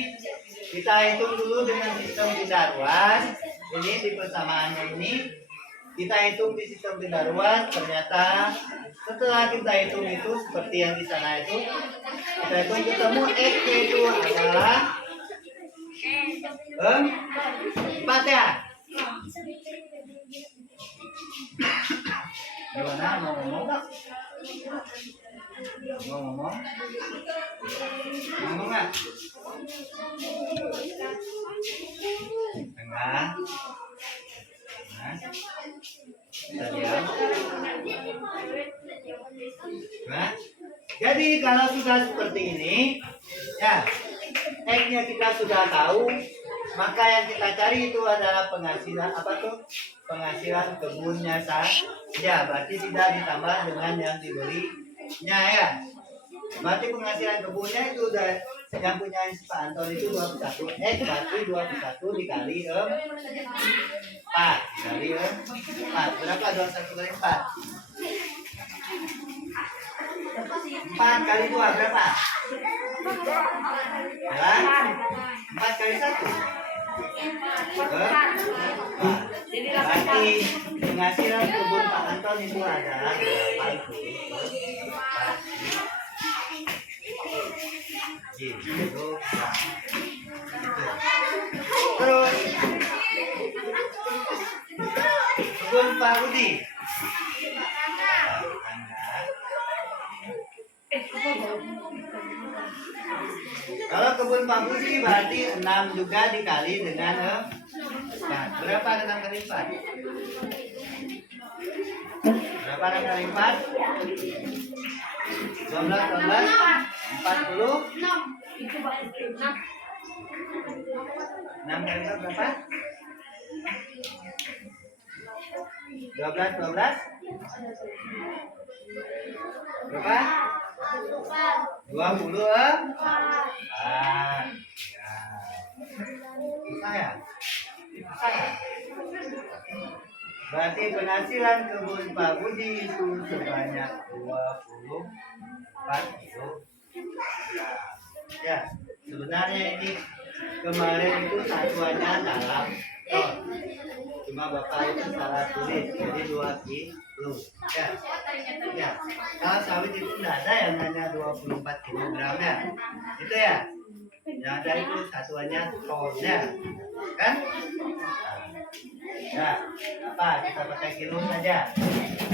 kita hitung dulu dengan sistem bidang ruas. Ini di persamaannya ini kita hitung di sistem bidang ruas. Ternyata setelah kita hitung itu seperti yang di sana itu, kita hitung ketemu X itu adalah 4 ya. Gimana mau ngomong? Mau ngomong? Ngomong nggak? Tengah. Nah, jadi kalau sudah seperti ini, ya, X-nya kita sudah tahu, maka yang kita cari itu adalah penghasilan apa tuh? Penghasilan kebunnya saja, berarti tidak ditambah dengan yang dibelinya ya. Berarti penghasilan kebunnya itu udah yang punya Pak Anton itu 21 X, berarti 21 dikali 4 kali 4. Berapa 21 kali 4? 4 kali 2 berapa? Ya? 4 kali 1? Berarti penghasilan kebun Pak Anton itu adalah berapa itu? Gitu. Terus kebun Pak Budi Kalau kebun Pak Budi berarti 6 juga dikali dengan 4. Berapa 6 kali 4? Berapa 6 kali 4? 12, 12, 40. 6 kali 4 berapa? 12, 12. Berapa? 20. Ah, ya. Susah ya? Susah ya? Berarti penghasilan kebun Pak Budi itu sebanyak 24 kilo. Ya, sebenarnya ini kemarin itu satuannya dalam ton. Cuma Bapak itu salah tulis, jadi 2 kilo. Ya, ya. Kalau sawit itu tidak ada yang hanya 24 kilogram ya. Itu ya. Yang ada itu satuannya tonnya, kan? Ya, apa? Kita pakai kilo saja.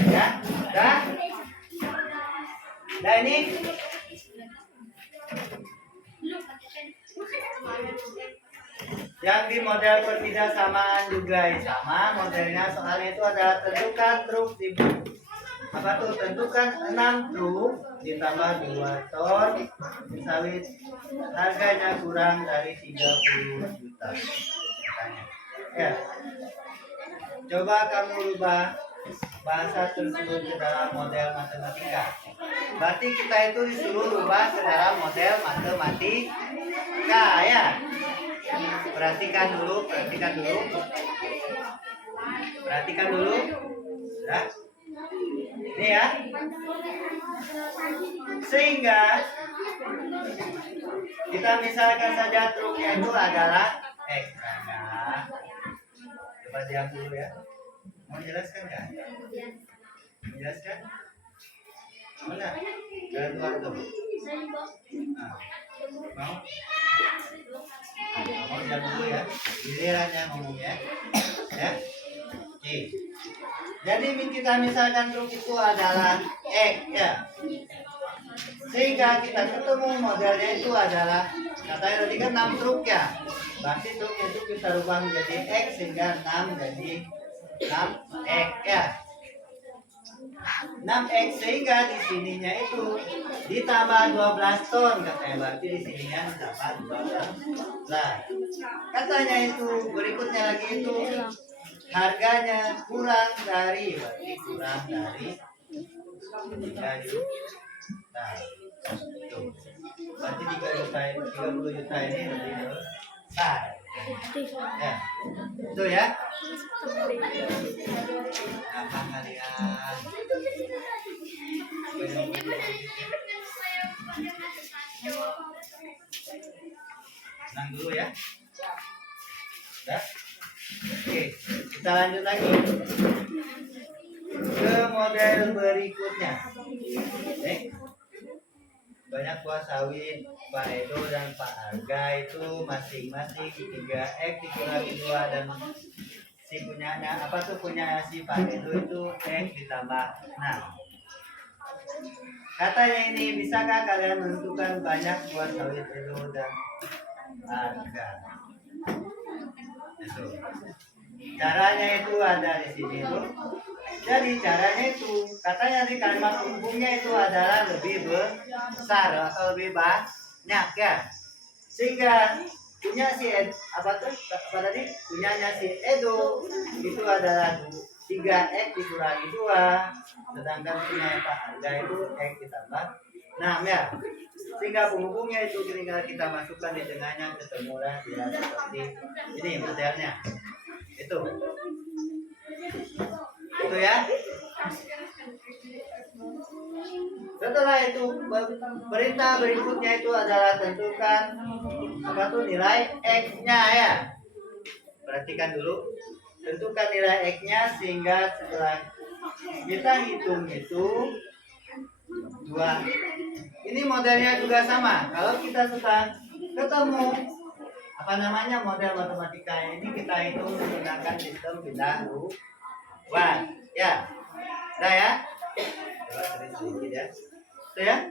Ya, dah. Nah ini yang di model pertidaksamaan juga sama modelnya, soalnya itu ada tentukan truk di apa tuh, tentukan 6 truk ditambah 2 ton sawit, harganya kurang dari 30 juta. Ya, coba kamu rubah bahasa tersebut ke dalam model matematika. Berarti kita itu disuruh rubah ke dalam model matematika ya. Perhatikan dulu. Ya. Ini ya. Sehingga kita misalkan saja truknya itu adalah X. Nah, coba diam dulu ya. Mau jelaskan nggak? Menjelaskan? Mana? Jalan keluar tuh. Nah, mau? Mau diam dulu ya. Gilirannya ngomongnya. Ya. Oke. Jadi kita misalkan truk itu adalah X ya. Sehingga kita ketemu modelnya itu adalah, katanya tadi kan 6 truk ya. Berarti truk itu kita rubah menjadi X sehingga 6 jadi 6X ya. 6X sehingga di sininya itu ditambah 12 ton katanya, berarti di sininya ditambah 12. Nah, katanya itu berikutnya lagi itu harganya kurang dari, berarti kurang dari 3 juta. Nah, itu berarti 30 juta ini lebih besar. Ya, itu ya. Gampang kalian. Tenang dulu ya. Sudah? Oke, kita lanjut lagi ke model berikutnya. Banyak buah sawit Pak Edo dan Pak Arga itu masing-masing 3X dikurangi 2, dan si punyanya apa tuh, punya si Pak Edo itu X ditambah 6. Katanya ini, bisakah kalian menentukan banyak buah sawit Edo dan Arga? Itu caranya itu ada di sini tuh. Jadi caranya itu, katanya di kalimat hubungnya itu adalah lebih besar atau lebih banyak ya. Sehingga punya si apa tadi, punyanya si Edo itu adalah 3X dikurangi 2, sedangkan punya Pak Arga itu X ditambah 6 ya. Sehingga penghubungnya itu tinggal kita masukkan di tengahnya, ketemulah dia seperti ini modelnya. Itu ya. Setelah itu perintah berikutnya itu adalah tentukan apa tuh, nilai X-nya ya. Perhatikan dulu, tentukan nilai X-nya sehingga setelah kita hitung itu 2. Ini modelnya juga sama. Kalau kita sudah ketemu apa namanya model matematika ini, kita hitung menggunakan sistem pindah ruang ya. Udah ya? Coba sedikit ya. Itu ya.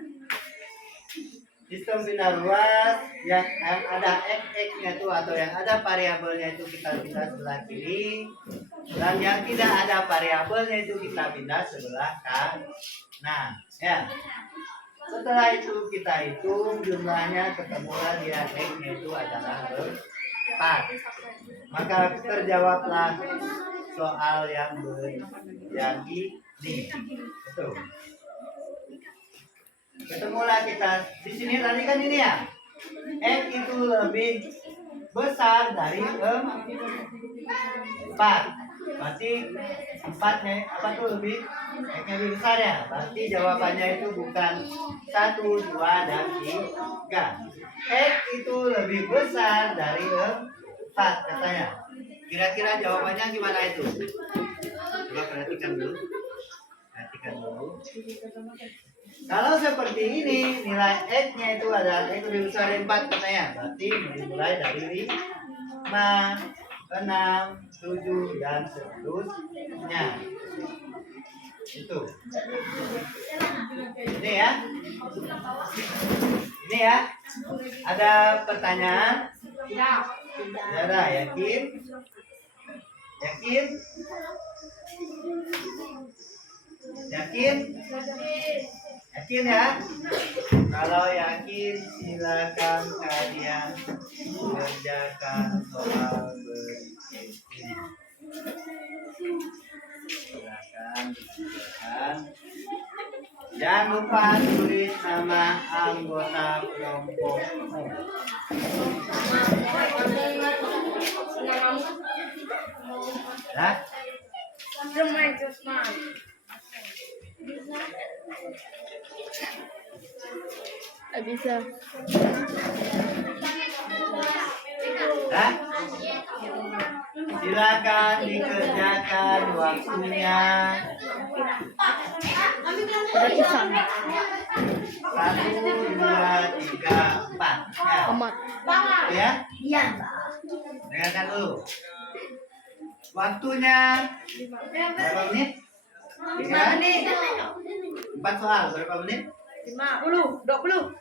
Sistem bina ruas yang ada x-nya itu atau yang ada variabelnya itu kita pindah sebelah kiri, dan yang tidak ada variabelnya itu kita pindah sebelah kanan. Ya. Setelah itu kita hitung jumlahnya, ketemulah dia x-nya itu adalah 4. Maka terjawablah soal yang ini. Betul. Ketemulah kita di sini tadi kan ini ya, x itu lebih besar dari 4. Berarti 4-nya apa tuh lebih x-nya lebih besar ya. Berarti jawabannya itu bukan 1, 2, dan 3. X itu lebih besar dari 4 katanya. Kira-kira jawabannya gimana itu? Coba perhatikan dulu. Kalau seperti ini, nilai x-nya itu adalah x lebih besar dari 4 katanya. Berarti dimulai dari 5, 6, 7, dan seterusnya. Itu. Ini ya. Ini ya. Ada pertanyaan? Tidak. Tidak ada, yakin? Yakin? Yakin? Yakin ya? Kalau yakin silakan kalian kerjakan soal berikut ini. Silakan dikerjakan. Jangan lupa tulis nama anggota kelompokmu. Ya? Bisa. Hah? Silakan dikerjakan waktunya. Berarti sama. 1, 2, 3, 4. Ya. Amat. Ya? Iya. Dengarkan dulu. Waktunya berapa menit? 5 menit. 4 soal berapa menit? 50, 20.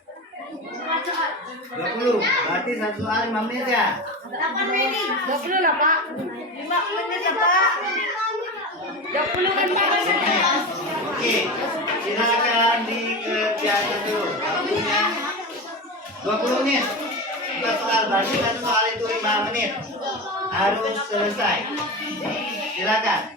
20. Berarti 1 soal 5 menit ya? 20 lah, Pak. 5 menit lah, Pak. 20 kan, Pak. Oke. Silakan dikerjakan dulu. Waktunya 20 menit. 4 soal, berarti 1 soal itu 5 menit. Harus selesai. Silakan.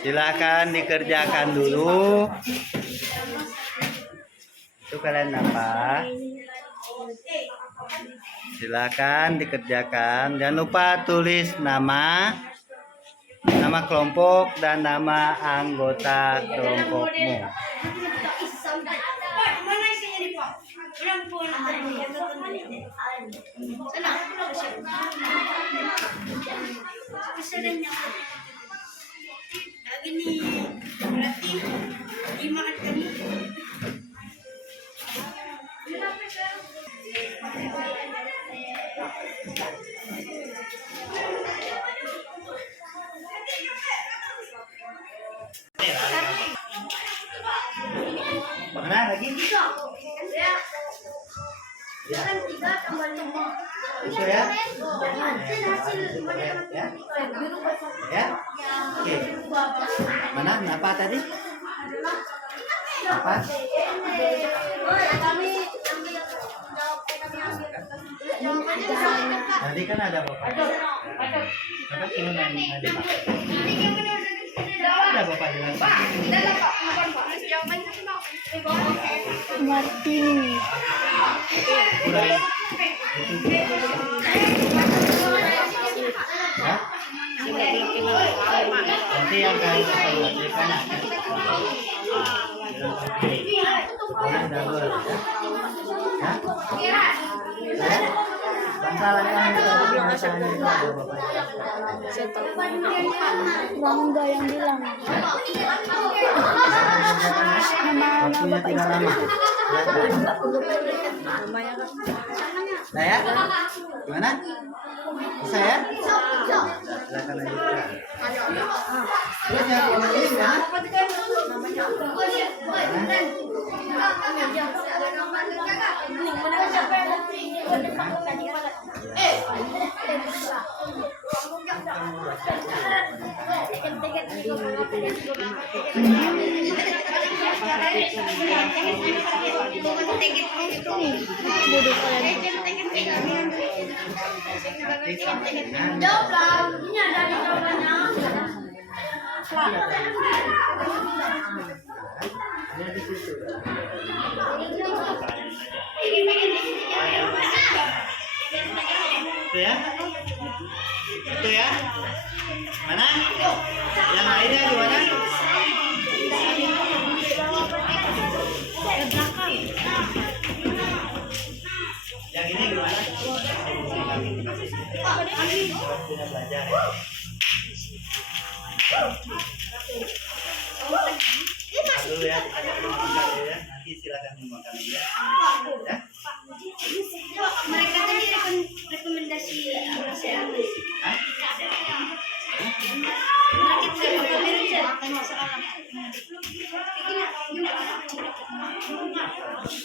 Silakan dikerjakan dulu. Itu kalian apa? Silakan dikerjakan. Jangan lupa tulis nama kelompok dan nama anggota kelompokmu. Gini, berarti 5 ketemu. Mana lagi? Ya. Kan 3 tambah 5. Itu ya. Hasil Ya. Ya. Oke. Mana? Apa tadi? Apa? Tadi kan ada bapak. Bapak cuma nanya di Pak. Ada bapak bilang. Martini. Kurang. Ya. Nanti yang kalian perhatikan kalian double ya. Ya. Bangsalan yang itu ada bapak. Rangga yang bilang. Waktunya tidak lama. Saya? Gimana? Bisa ya? Silakan lanjutkan. Terus yang ini gimana? Berarti sama dengan ada di situ. Itu ya? Itu ya? Mana? Yang lainnya gimana? Yang ini gimana? Sudah belajar ya? Dulu ya, kita dulu ya. Nanti silakan dimakan dulu ya. Ya? Mereka tadi rekomendasi saya. Hah?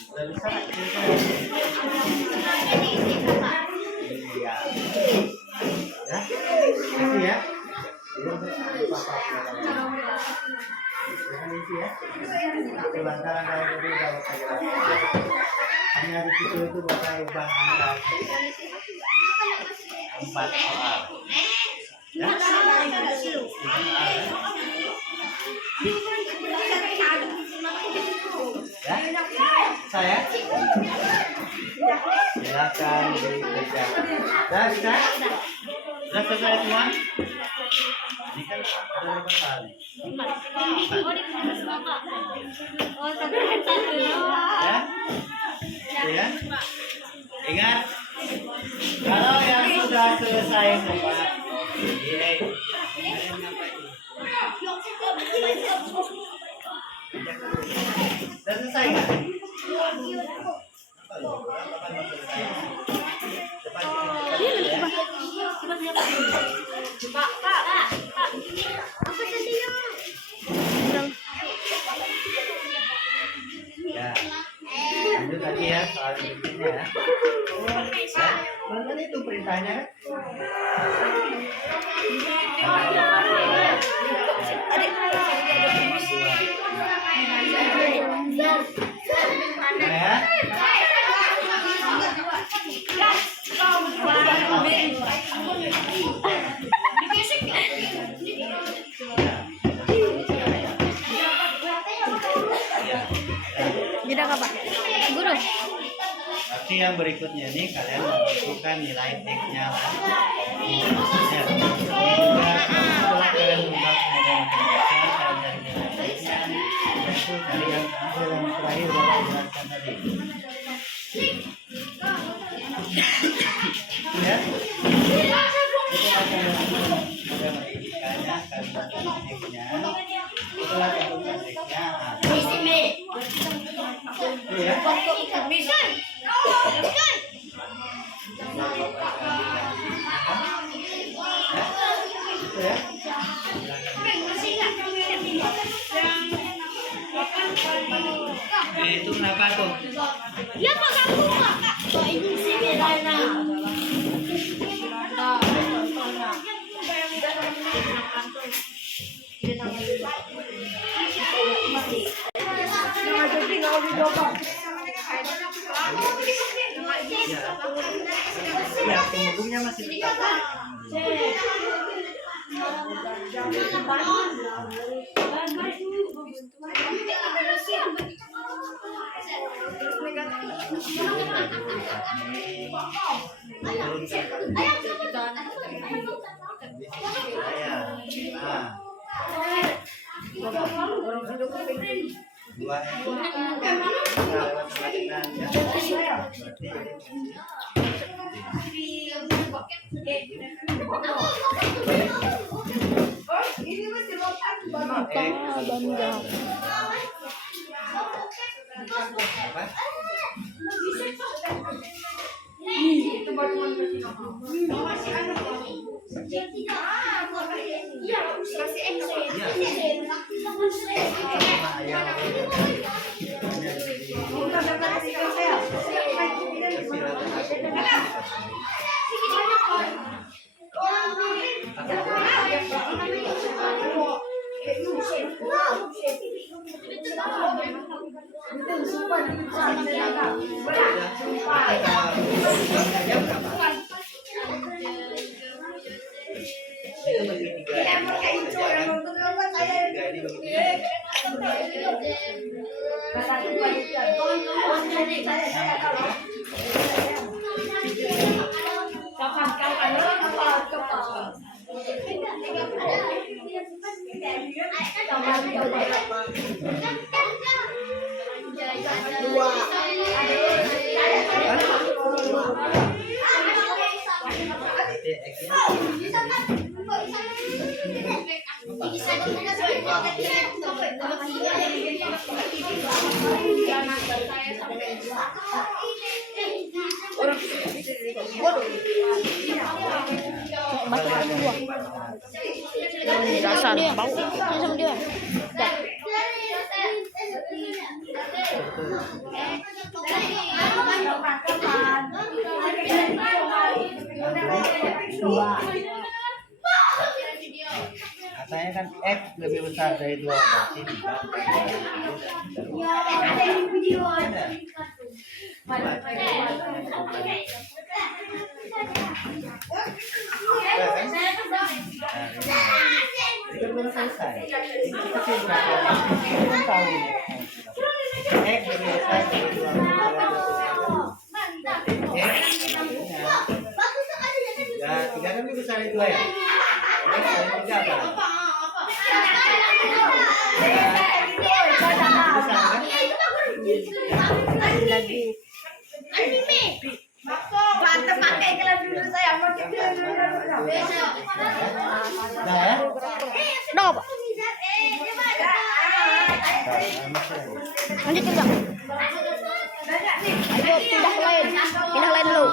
Udah bisa nggak? Iya. Ya? Itu ya? Isi ya. Lantaran kalau tadi udah Bapak jelaskan. Hanya di situ itu Bapak ubah angka 4 soal. Ya? Ya? Saya? Silakan dikerjakan. Sudah bisa? Sudah selesai semua? Ini kan ada berapa kali? Ya? Itu ya? Ingat, kalau yang sudah selesai semua, sudah selesai kan? Ya, lanjut lagi ya soal berikutnya ya. Ya, benar itu perintahnya. Ya. Tidak apa? Guru. Berarti yang berikutnya nih kalian menentukan nilai X-nya lah. Ya. Ini juga setelah kalian membuat model matematika, kalian cari nilai X-nya. Itu dari yang terakhir Bapak jelaskan tadi. Ya. Itu akan model matematikanya, kalian tentukan X-nya. Setelah tentukan X-nya, ya. Itu kenapa tuh? Ya Pak kamu Pak. Ini sini Rana. Ya, penghubungnya masih tetap. Apa? Itu baru masih anak. Iya, masih ekstrim. Itu bagi tiga. Ini bagi tiga. Dasar bau. Ini sama dia. Katanya kan X lebih besar dari 2 berarti 3. Ada di video. Itu belum selesai. Ini kecil belum tahu. X lebih besar dari 2 ya, 3 kan lebih besar dari 2 ya? X dari 3 apa? Lagi. Mantap pakai kelas dulu saya mau kita dulu. Nah, ya? Udah apa? Lanjut enggak? Ayo pindah lain. Pindah lain dulu.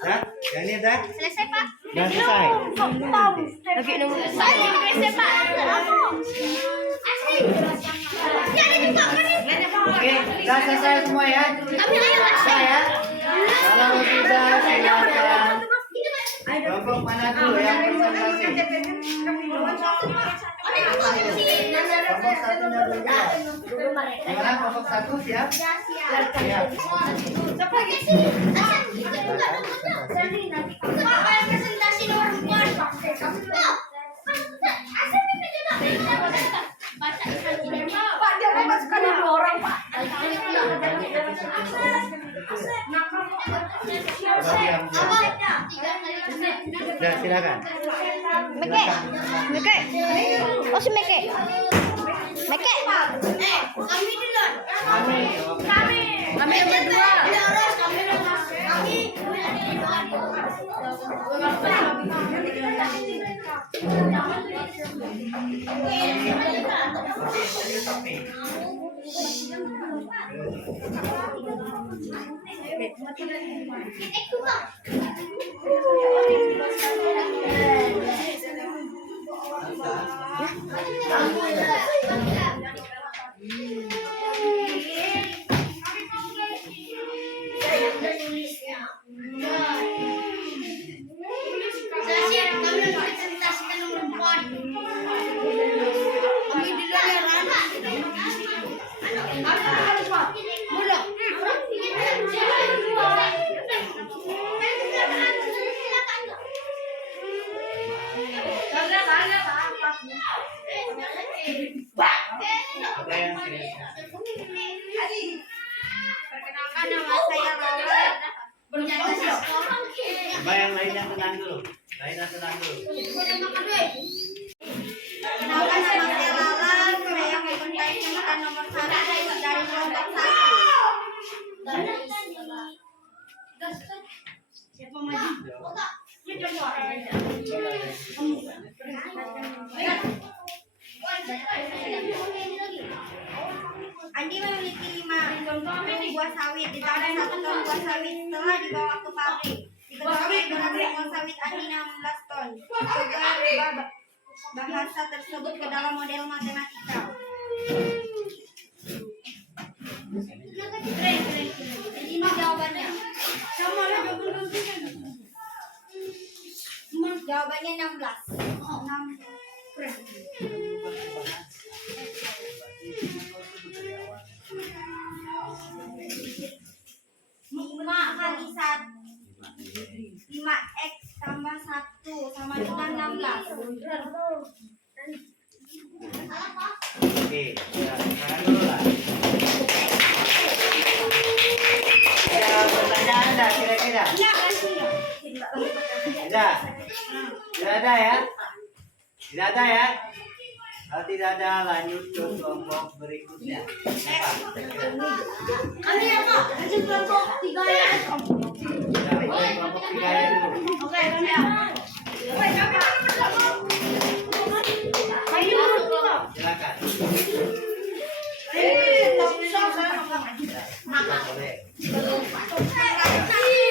Ya, yang ini dah. Selesai, Pak. Jangan selesai. Lagi nomor Saya selesai, Pak. Asli. Ini ada juga kan ini? Oke, sudah selesai semua ya. Tapi ayo Selesai ya. Kalau sudah silakan. Kelompok mana dulu yang presentasi? Kelompok satunya dulu. Gimana kelompok 1 siap? Siap. Presentasi nomor 4. Pak dia memasukkan 2 orang Pak. Ya, silakan. Meke. Meke. Oh si Meke. Meke. Kami duluan. Kami yang berdua. Ada yang serius? Perkenalkan nama saya Lola. Bernyanyi sekarang. Coba yang lain yang tenang dulu. Lain yang tenang dulu. Perkenalkan nama saya Lala. Saya mencintai teman nomor 1 dari kelompok 1. Siapa maju? buah sawit. Ditambah 1 ton buah sawit setelah dibawa ke pabrik. Diketahui durasi buah sawit Adi 16 ton. Coba rubah bahasa tersebut ke dalam model matematika. Keren. Jadi ini jawabannya. Sama lah jawabannya. Jawabannya 16. 6. Keren. 5 kali 1 5x tambah 1 sama dengan 16. Oke, ya, sekarang dulu lah. Ada pertanyaan enggak kira-kira? Ada? Tidak ada ya? Tidak ada ya? Kalau tidak ada, lanjut ke kelompok berikutnya. Kami ya Pak, lanjut kelompok 3 ya. Ya, kelompok 3 ya dulu. Oke, kami ya. Silakan. Boleh.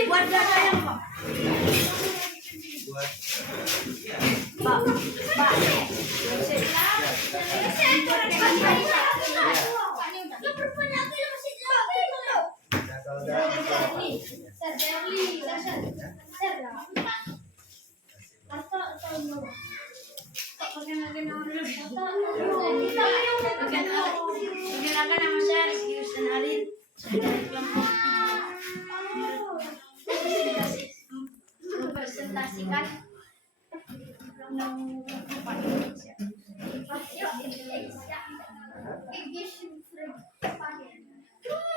Buat data yang Pak. Buat ya, kalau udah Perkenalkan nama saya Rizky Hussein Halid. Saya dari kelompok 3. Mempresentasikan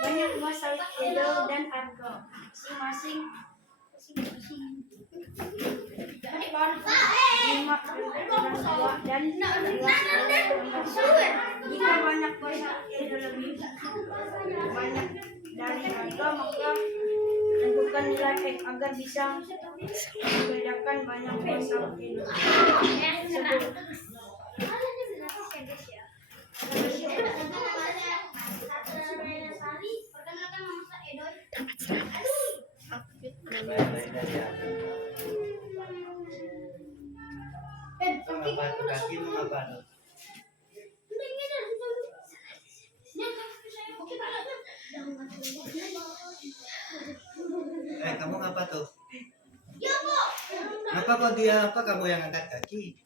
banyak buah sawit Edo dan Argo masing-masing 5 dan 11. Jika banyak buah sawit Edo lebih banyak dari Argo, maka tentukan nilai X agar bisa membedakan banyak buah sawit Edo tersebut. mengapa kaki mengapa tuh? Kamu ngapa tuh? Ngapa kok dia apa kamu yang angkat kaki?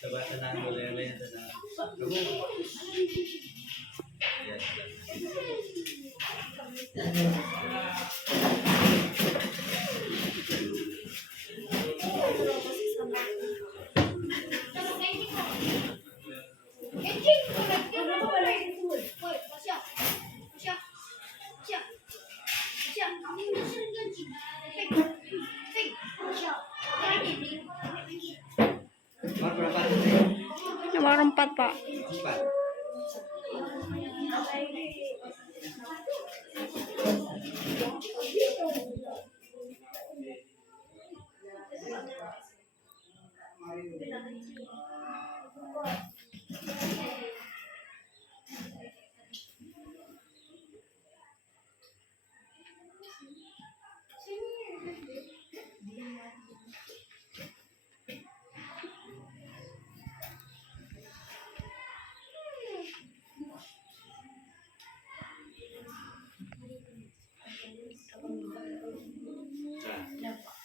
Coba tenang dulu yang lain tenang. Kamu ya, nomor berapa tadi? Nomor 4, Pak. 4. Silakan.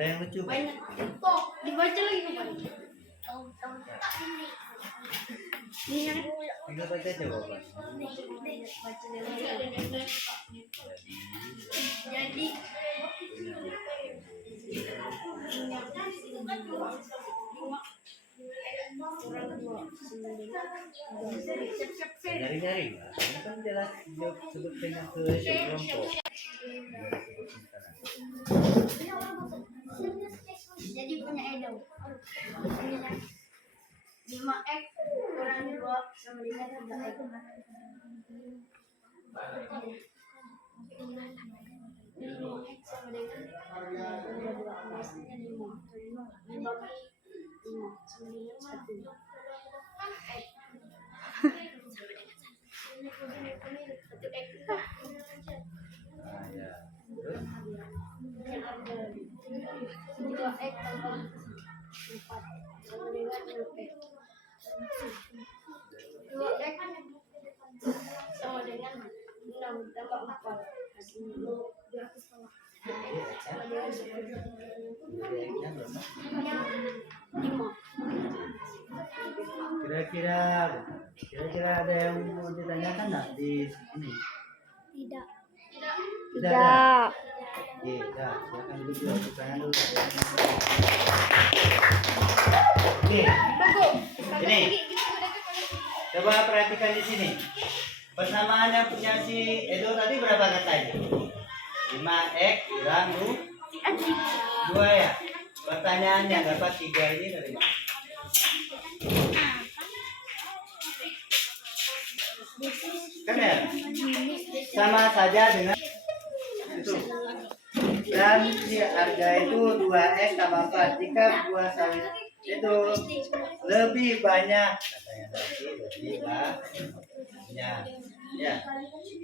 Ada yang lucu. Pak? Banyak. Dibaca lagi Pak. Ini yang Tinggal baca jawaban. jadi Nyari-nyari, Pak. Ini kan jelas jawab sebutkan ke kelompok. jadi punya Edo 5x kurang 2 sama dengan 3x. Ah, ya. Terus? Sama dengan 6 tambah 4 hasilnya 200 sama dengan 5. Kira-kira ada yang mau ditanyakan nggak di sini? Tidak. Tidak. Ada? Oke, dah. Silakan duduk dulu. Tangan dulu. Oke. Ini. Coba perhatikan di sini. Persamaan yang punya si Edo tadi berapa katanya? 5x kurang 2 ya. Pertanyaan yang dapat 3 ini dari mana? Kan ya? Sama saja dengan itu. Dan si harga itu 2x tambah 4. Jika buah sawit itu lebih banyak, katanya tadi lebih banyak, ya,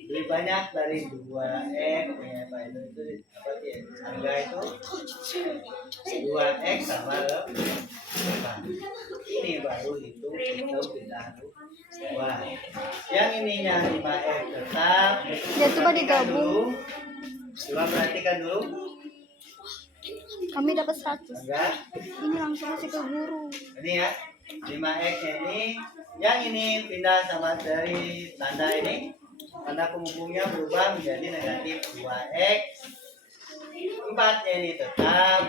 lebih banyak dari 2x, ya, Pak, itu apa sih? Harga itu 2x sama 4. Ini baru itu pindah wah. Yang ininya 5x tetap. Ya, coba digabung. Coba perhatikan dulu. Kami dapat 100. Enggak. Ini langsung kasih ke guru. Ini ya. 5x ini. Yang ini pindah sama dari tanda ini. Tanda penghubungnya berubah menjadi negatif 2x. 4-nya ini tetap.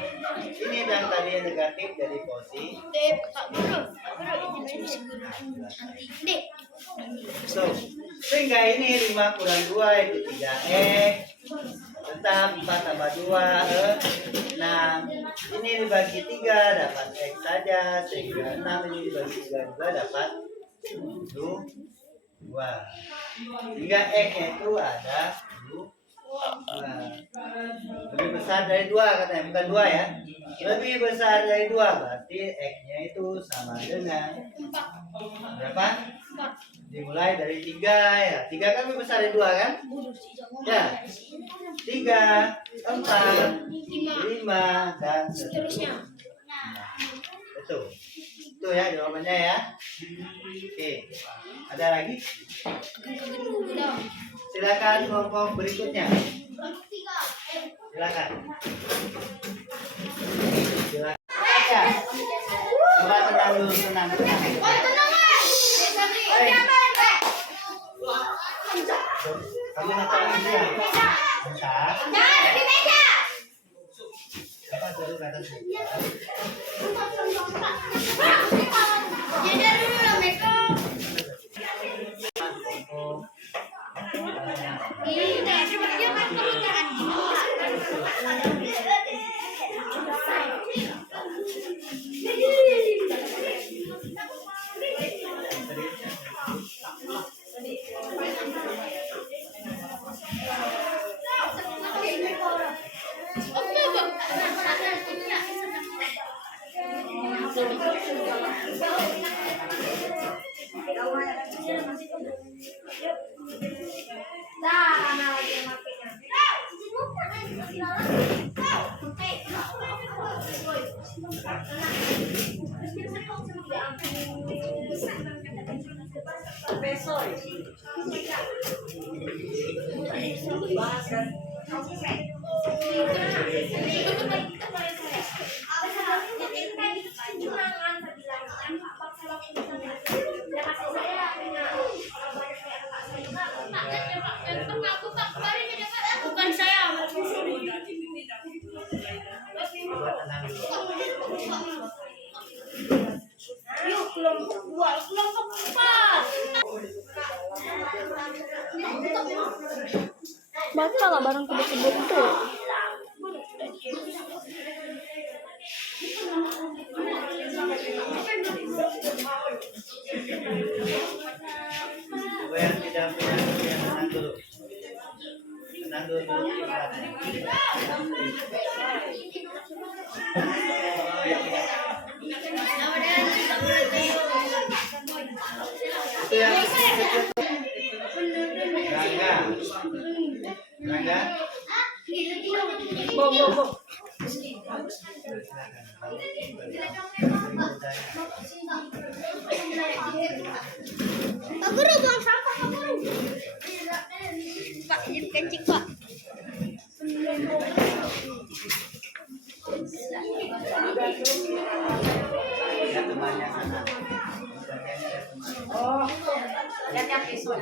Ini yang tadi negatif jadi positif. So, sehingga ini 5 kurang 2 itu 3x. Tetap 4 tambah 2 6. Ini dibagi 3 dapat x saja. Sehingga 6 ini dibagi 3 juga dapat 2. Sehingga x itu ada 2. Lebih besar dari 2 katanya, bukan 2 ya. Lebih besar dari 2 berarti x-nya itu sama dengan berapa? Dimulai dari 3 ya. 3 kan lebih besar dari 2 kan? Ya. 3, 4, 5 dan seterusnya. Betul. Itu ya jawabannya ya. Oke. Ada lagi? Silakan kelompok berikutnya. Silakan. Silakan. Aja. Coba tenang dulu, tenang. Kamu nonton ini ya? Bentar. Apa dulu kata Bukan saya. Coba tenang dulu. Yuk kelompok 2, kelompok 4. Baca lah barang tebak-tebak itu. Coba yang tidak punya yang tenang dulu. Tenang dulu. Itu yang Rangga. Bo. Pak Guru buang sampah, Pak Guru. Pak, jadi kencing, Pak. Ya temannya sana. Oh, yang besok.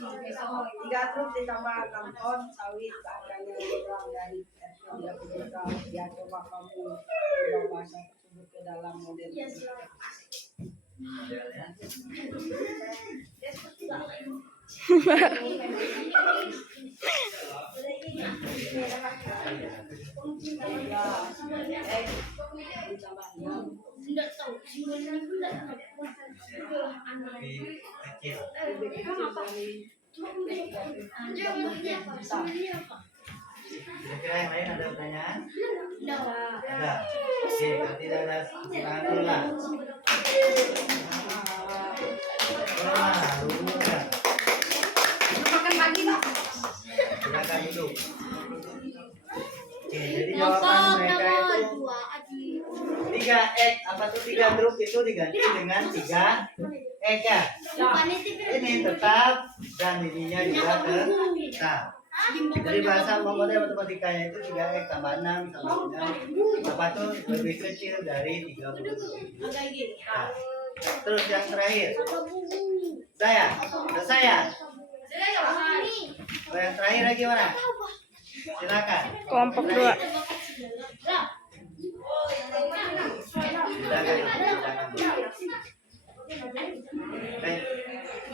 Besok 3 truk ditambah 6 ton sawit harganya kurang dari 30 juta. Ya coba kamu coba bahasa tersebut ke dalam model. Modelnya. Lebih kecil. Kira-kira yang lain ada pertanyaan? Ada. Oke, berarti ada tangan dulu lah. Dulu kan. Makan pagi, Pak. Silakan duduk. Oke, jadi jawaban mereka itu 3X, apa tuh 3 truk itu diganti dengan 3X ya. Ini tetap dan ininya juga tetap. Jadi bahasa matematikanya itu 3X tambah 6 sama dengan apa tuh lebih kecil dari 30. Nah, terus yang terakhir. Saya. Oh, yang terakhir lagi mana? Silakan. Kelompok 2.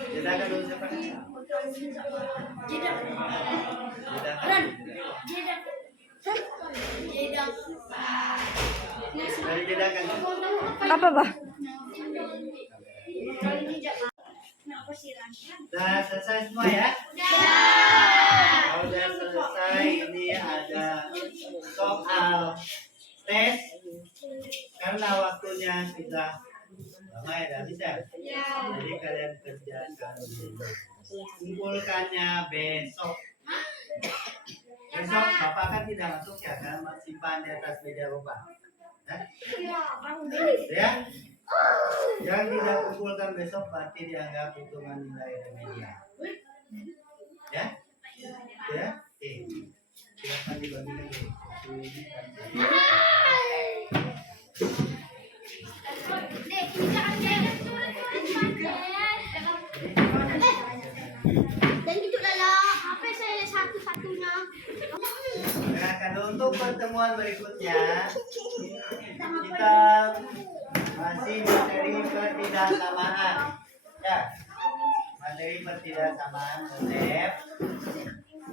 Silakan dulu siapa? Dari jedakan. Apa, Pak? Sudah selesai semua ya? Kalau sudah selesai, ini ada soal tes karena waktunya sudah lama ya, dah bisa. Jadi kalian kerjakan dulu. Kumpulkannya besok. Besok Bapak kan tidak masuk ya, kan simpan di atas meja Bapak. Hah? Ya? Yang tidak kumpulkan besok berarti dianggap hitungan nilai remedial. Ya? Ya? Oke. Silakan dibagikan dulu. Nah, untuk pertemuan berikutnya kita masih materi pertidaksamaan. Ya, materi pertidaksamaan konsep.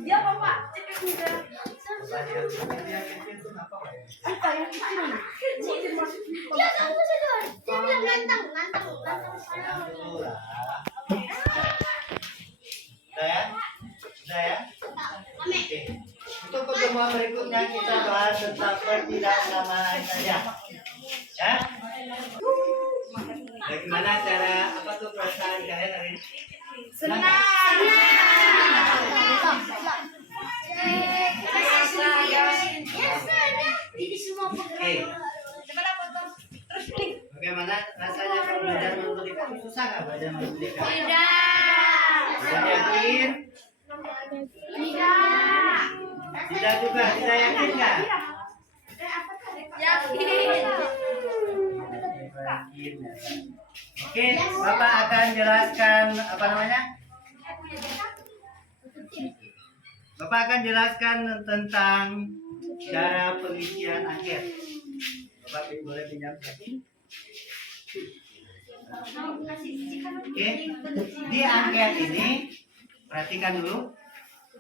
Ya, Bapak, cepat juga. Bapak yang kecil itu apa Pak? Apa yang kecil? Ya, kamu sudah. Dia bilang ganteng. Tenang dulu lah. Sudah ya? Sudah ya? Oke. Untuk pertemuan berikutnya kita bahas tentang pertidaksamaan saja. Ya? Bagaimana cara apa tuh perasaan kalian hari ini? Senang. Ini semua Oke. Bagaimana rasanya kalau belajar matematika? Susah nggak belajar matematika? Tidak. Yakin? Tidak. Tidak juga, tidak yakin nggak? Yakin. Yakin. Oke, Bapak akan jelaskan apa namanya? Bapak akan jelaskan tentang cara pengisian angket. Bapak boleh pinjam satu? Oke, di angket ini perhatikan dulu.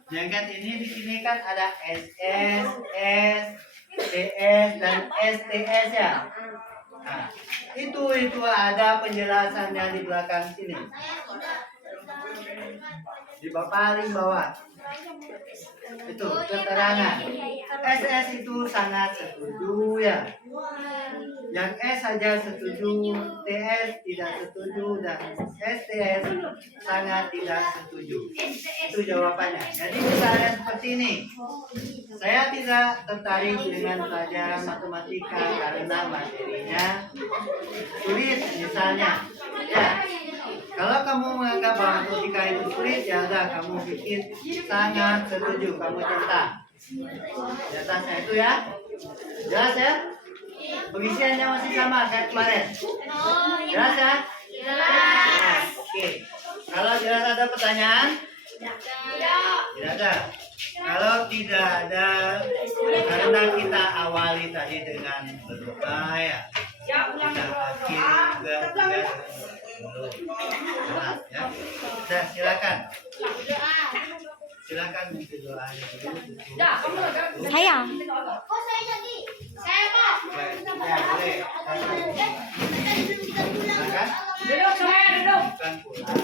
Di angket ini di sini kan ada SS, S, TS dan STS ya. Nah, itu ada penjelasannya di belakang sini. Di paling bawah. Itu keterangan. SS itu sangat setuju ya. Yang S saja setuju, TS tidak setuju dan STS sangat tidak setuju. Itu jawabannya. Jadi misalnya seperti ini. Saya tidak tertarik dengan pelajaran matematika karena materinya sulit misalnya. Ya. Kalau kamu menganggap bahwa matematika itu sulit, ya udah kamu bikin sangat setuju, kamu centang. Di atasnya itu ya. Jelas ya? Pengisiannya masih sama kayak kemarin. Jelas ya? Nah, oke. Kalau jelas ada pertanyaan? Tidak ada. Kalau tidak ada, karena kita awali tadi dengan berdoa ya. Kita akhiri juga jelas ya. Sudah, silakan. Silakan minta doanya dulu. Saya. Ya, boleh. Silakan. Duduk, saya duduk. Bukan pulang.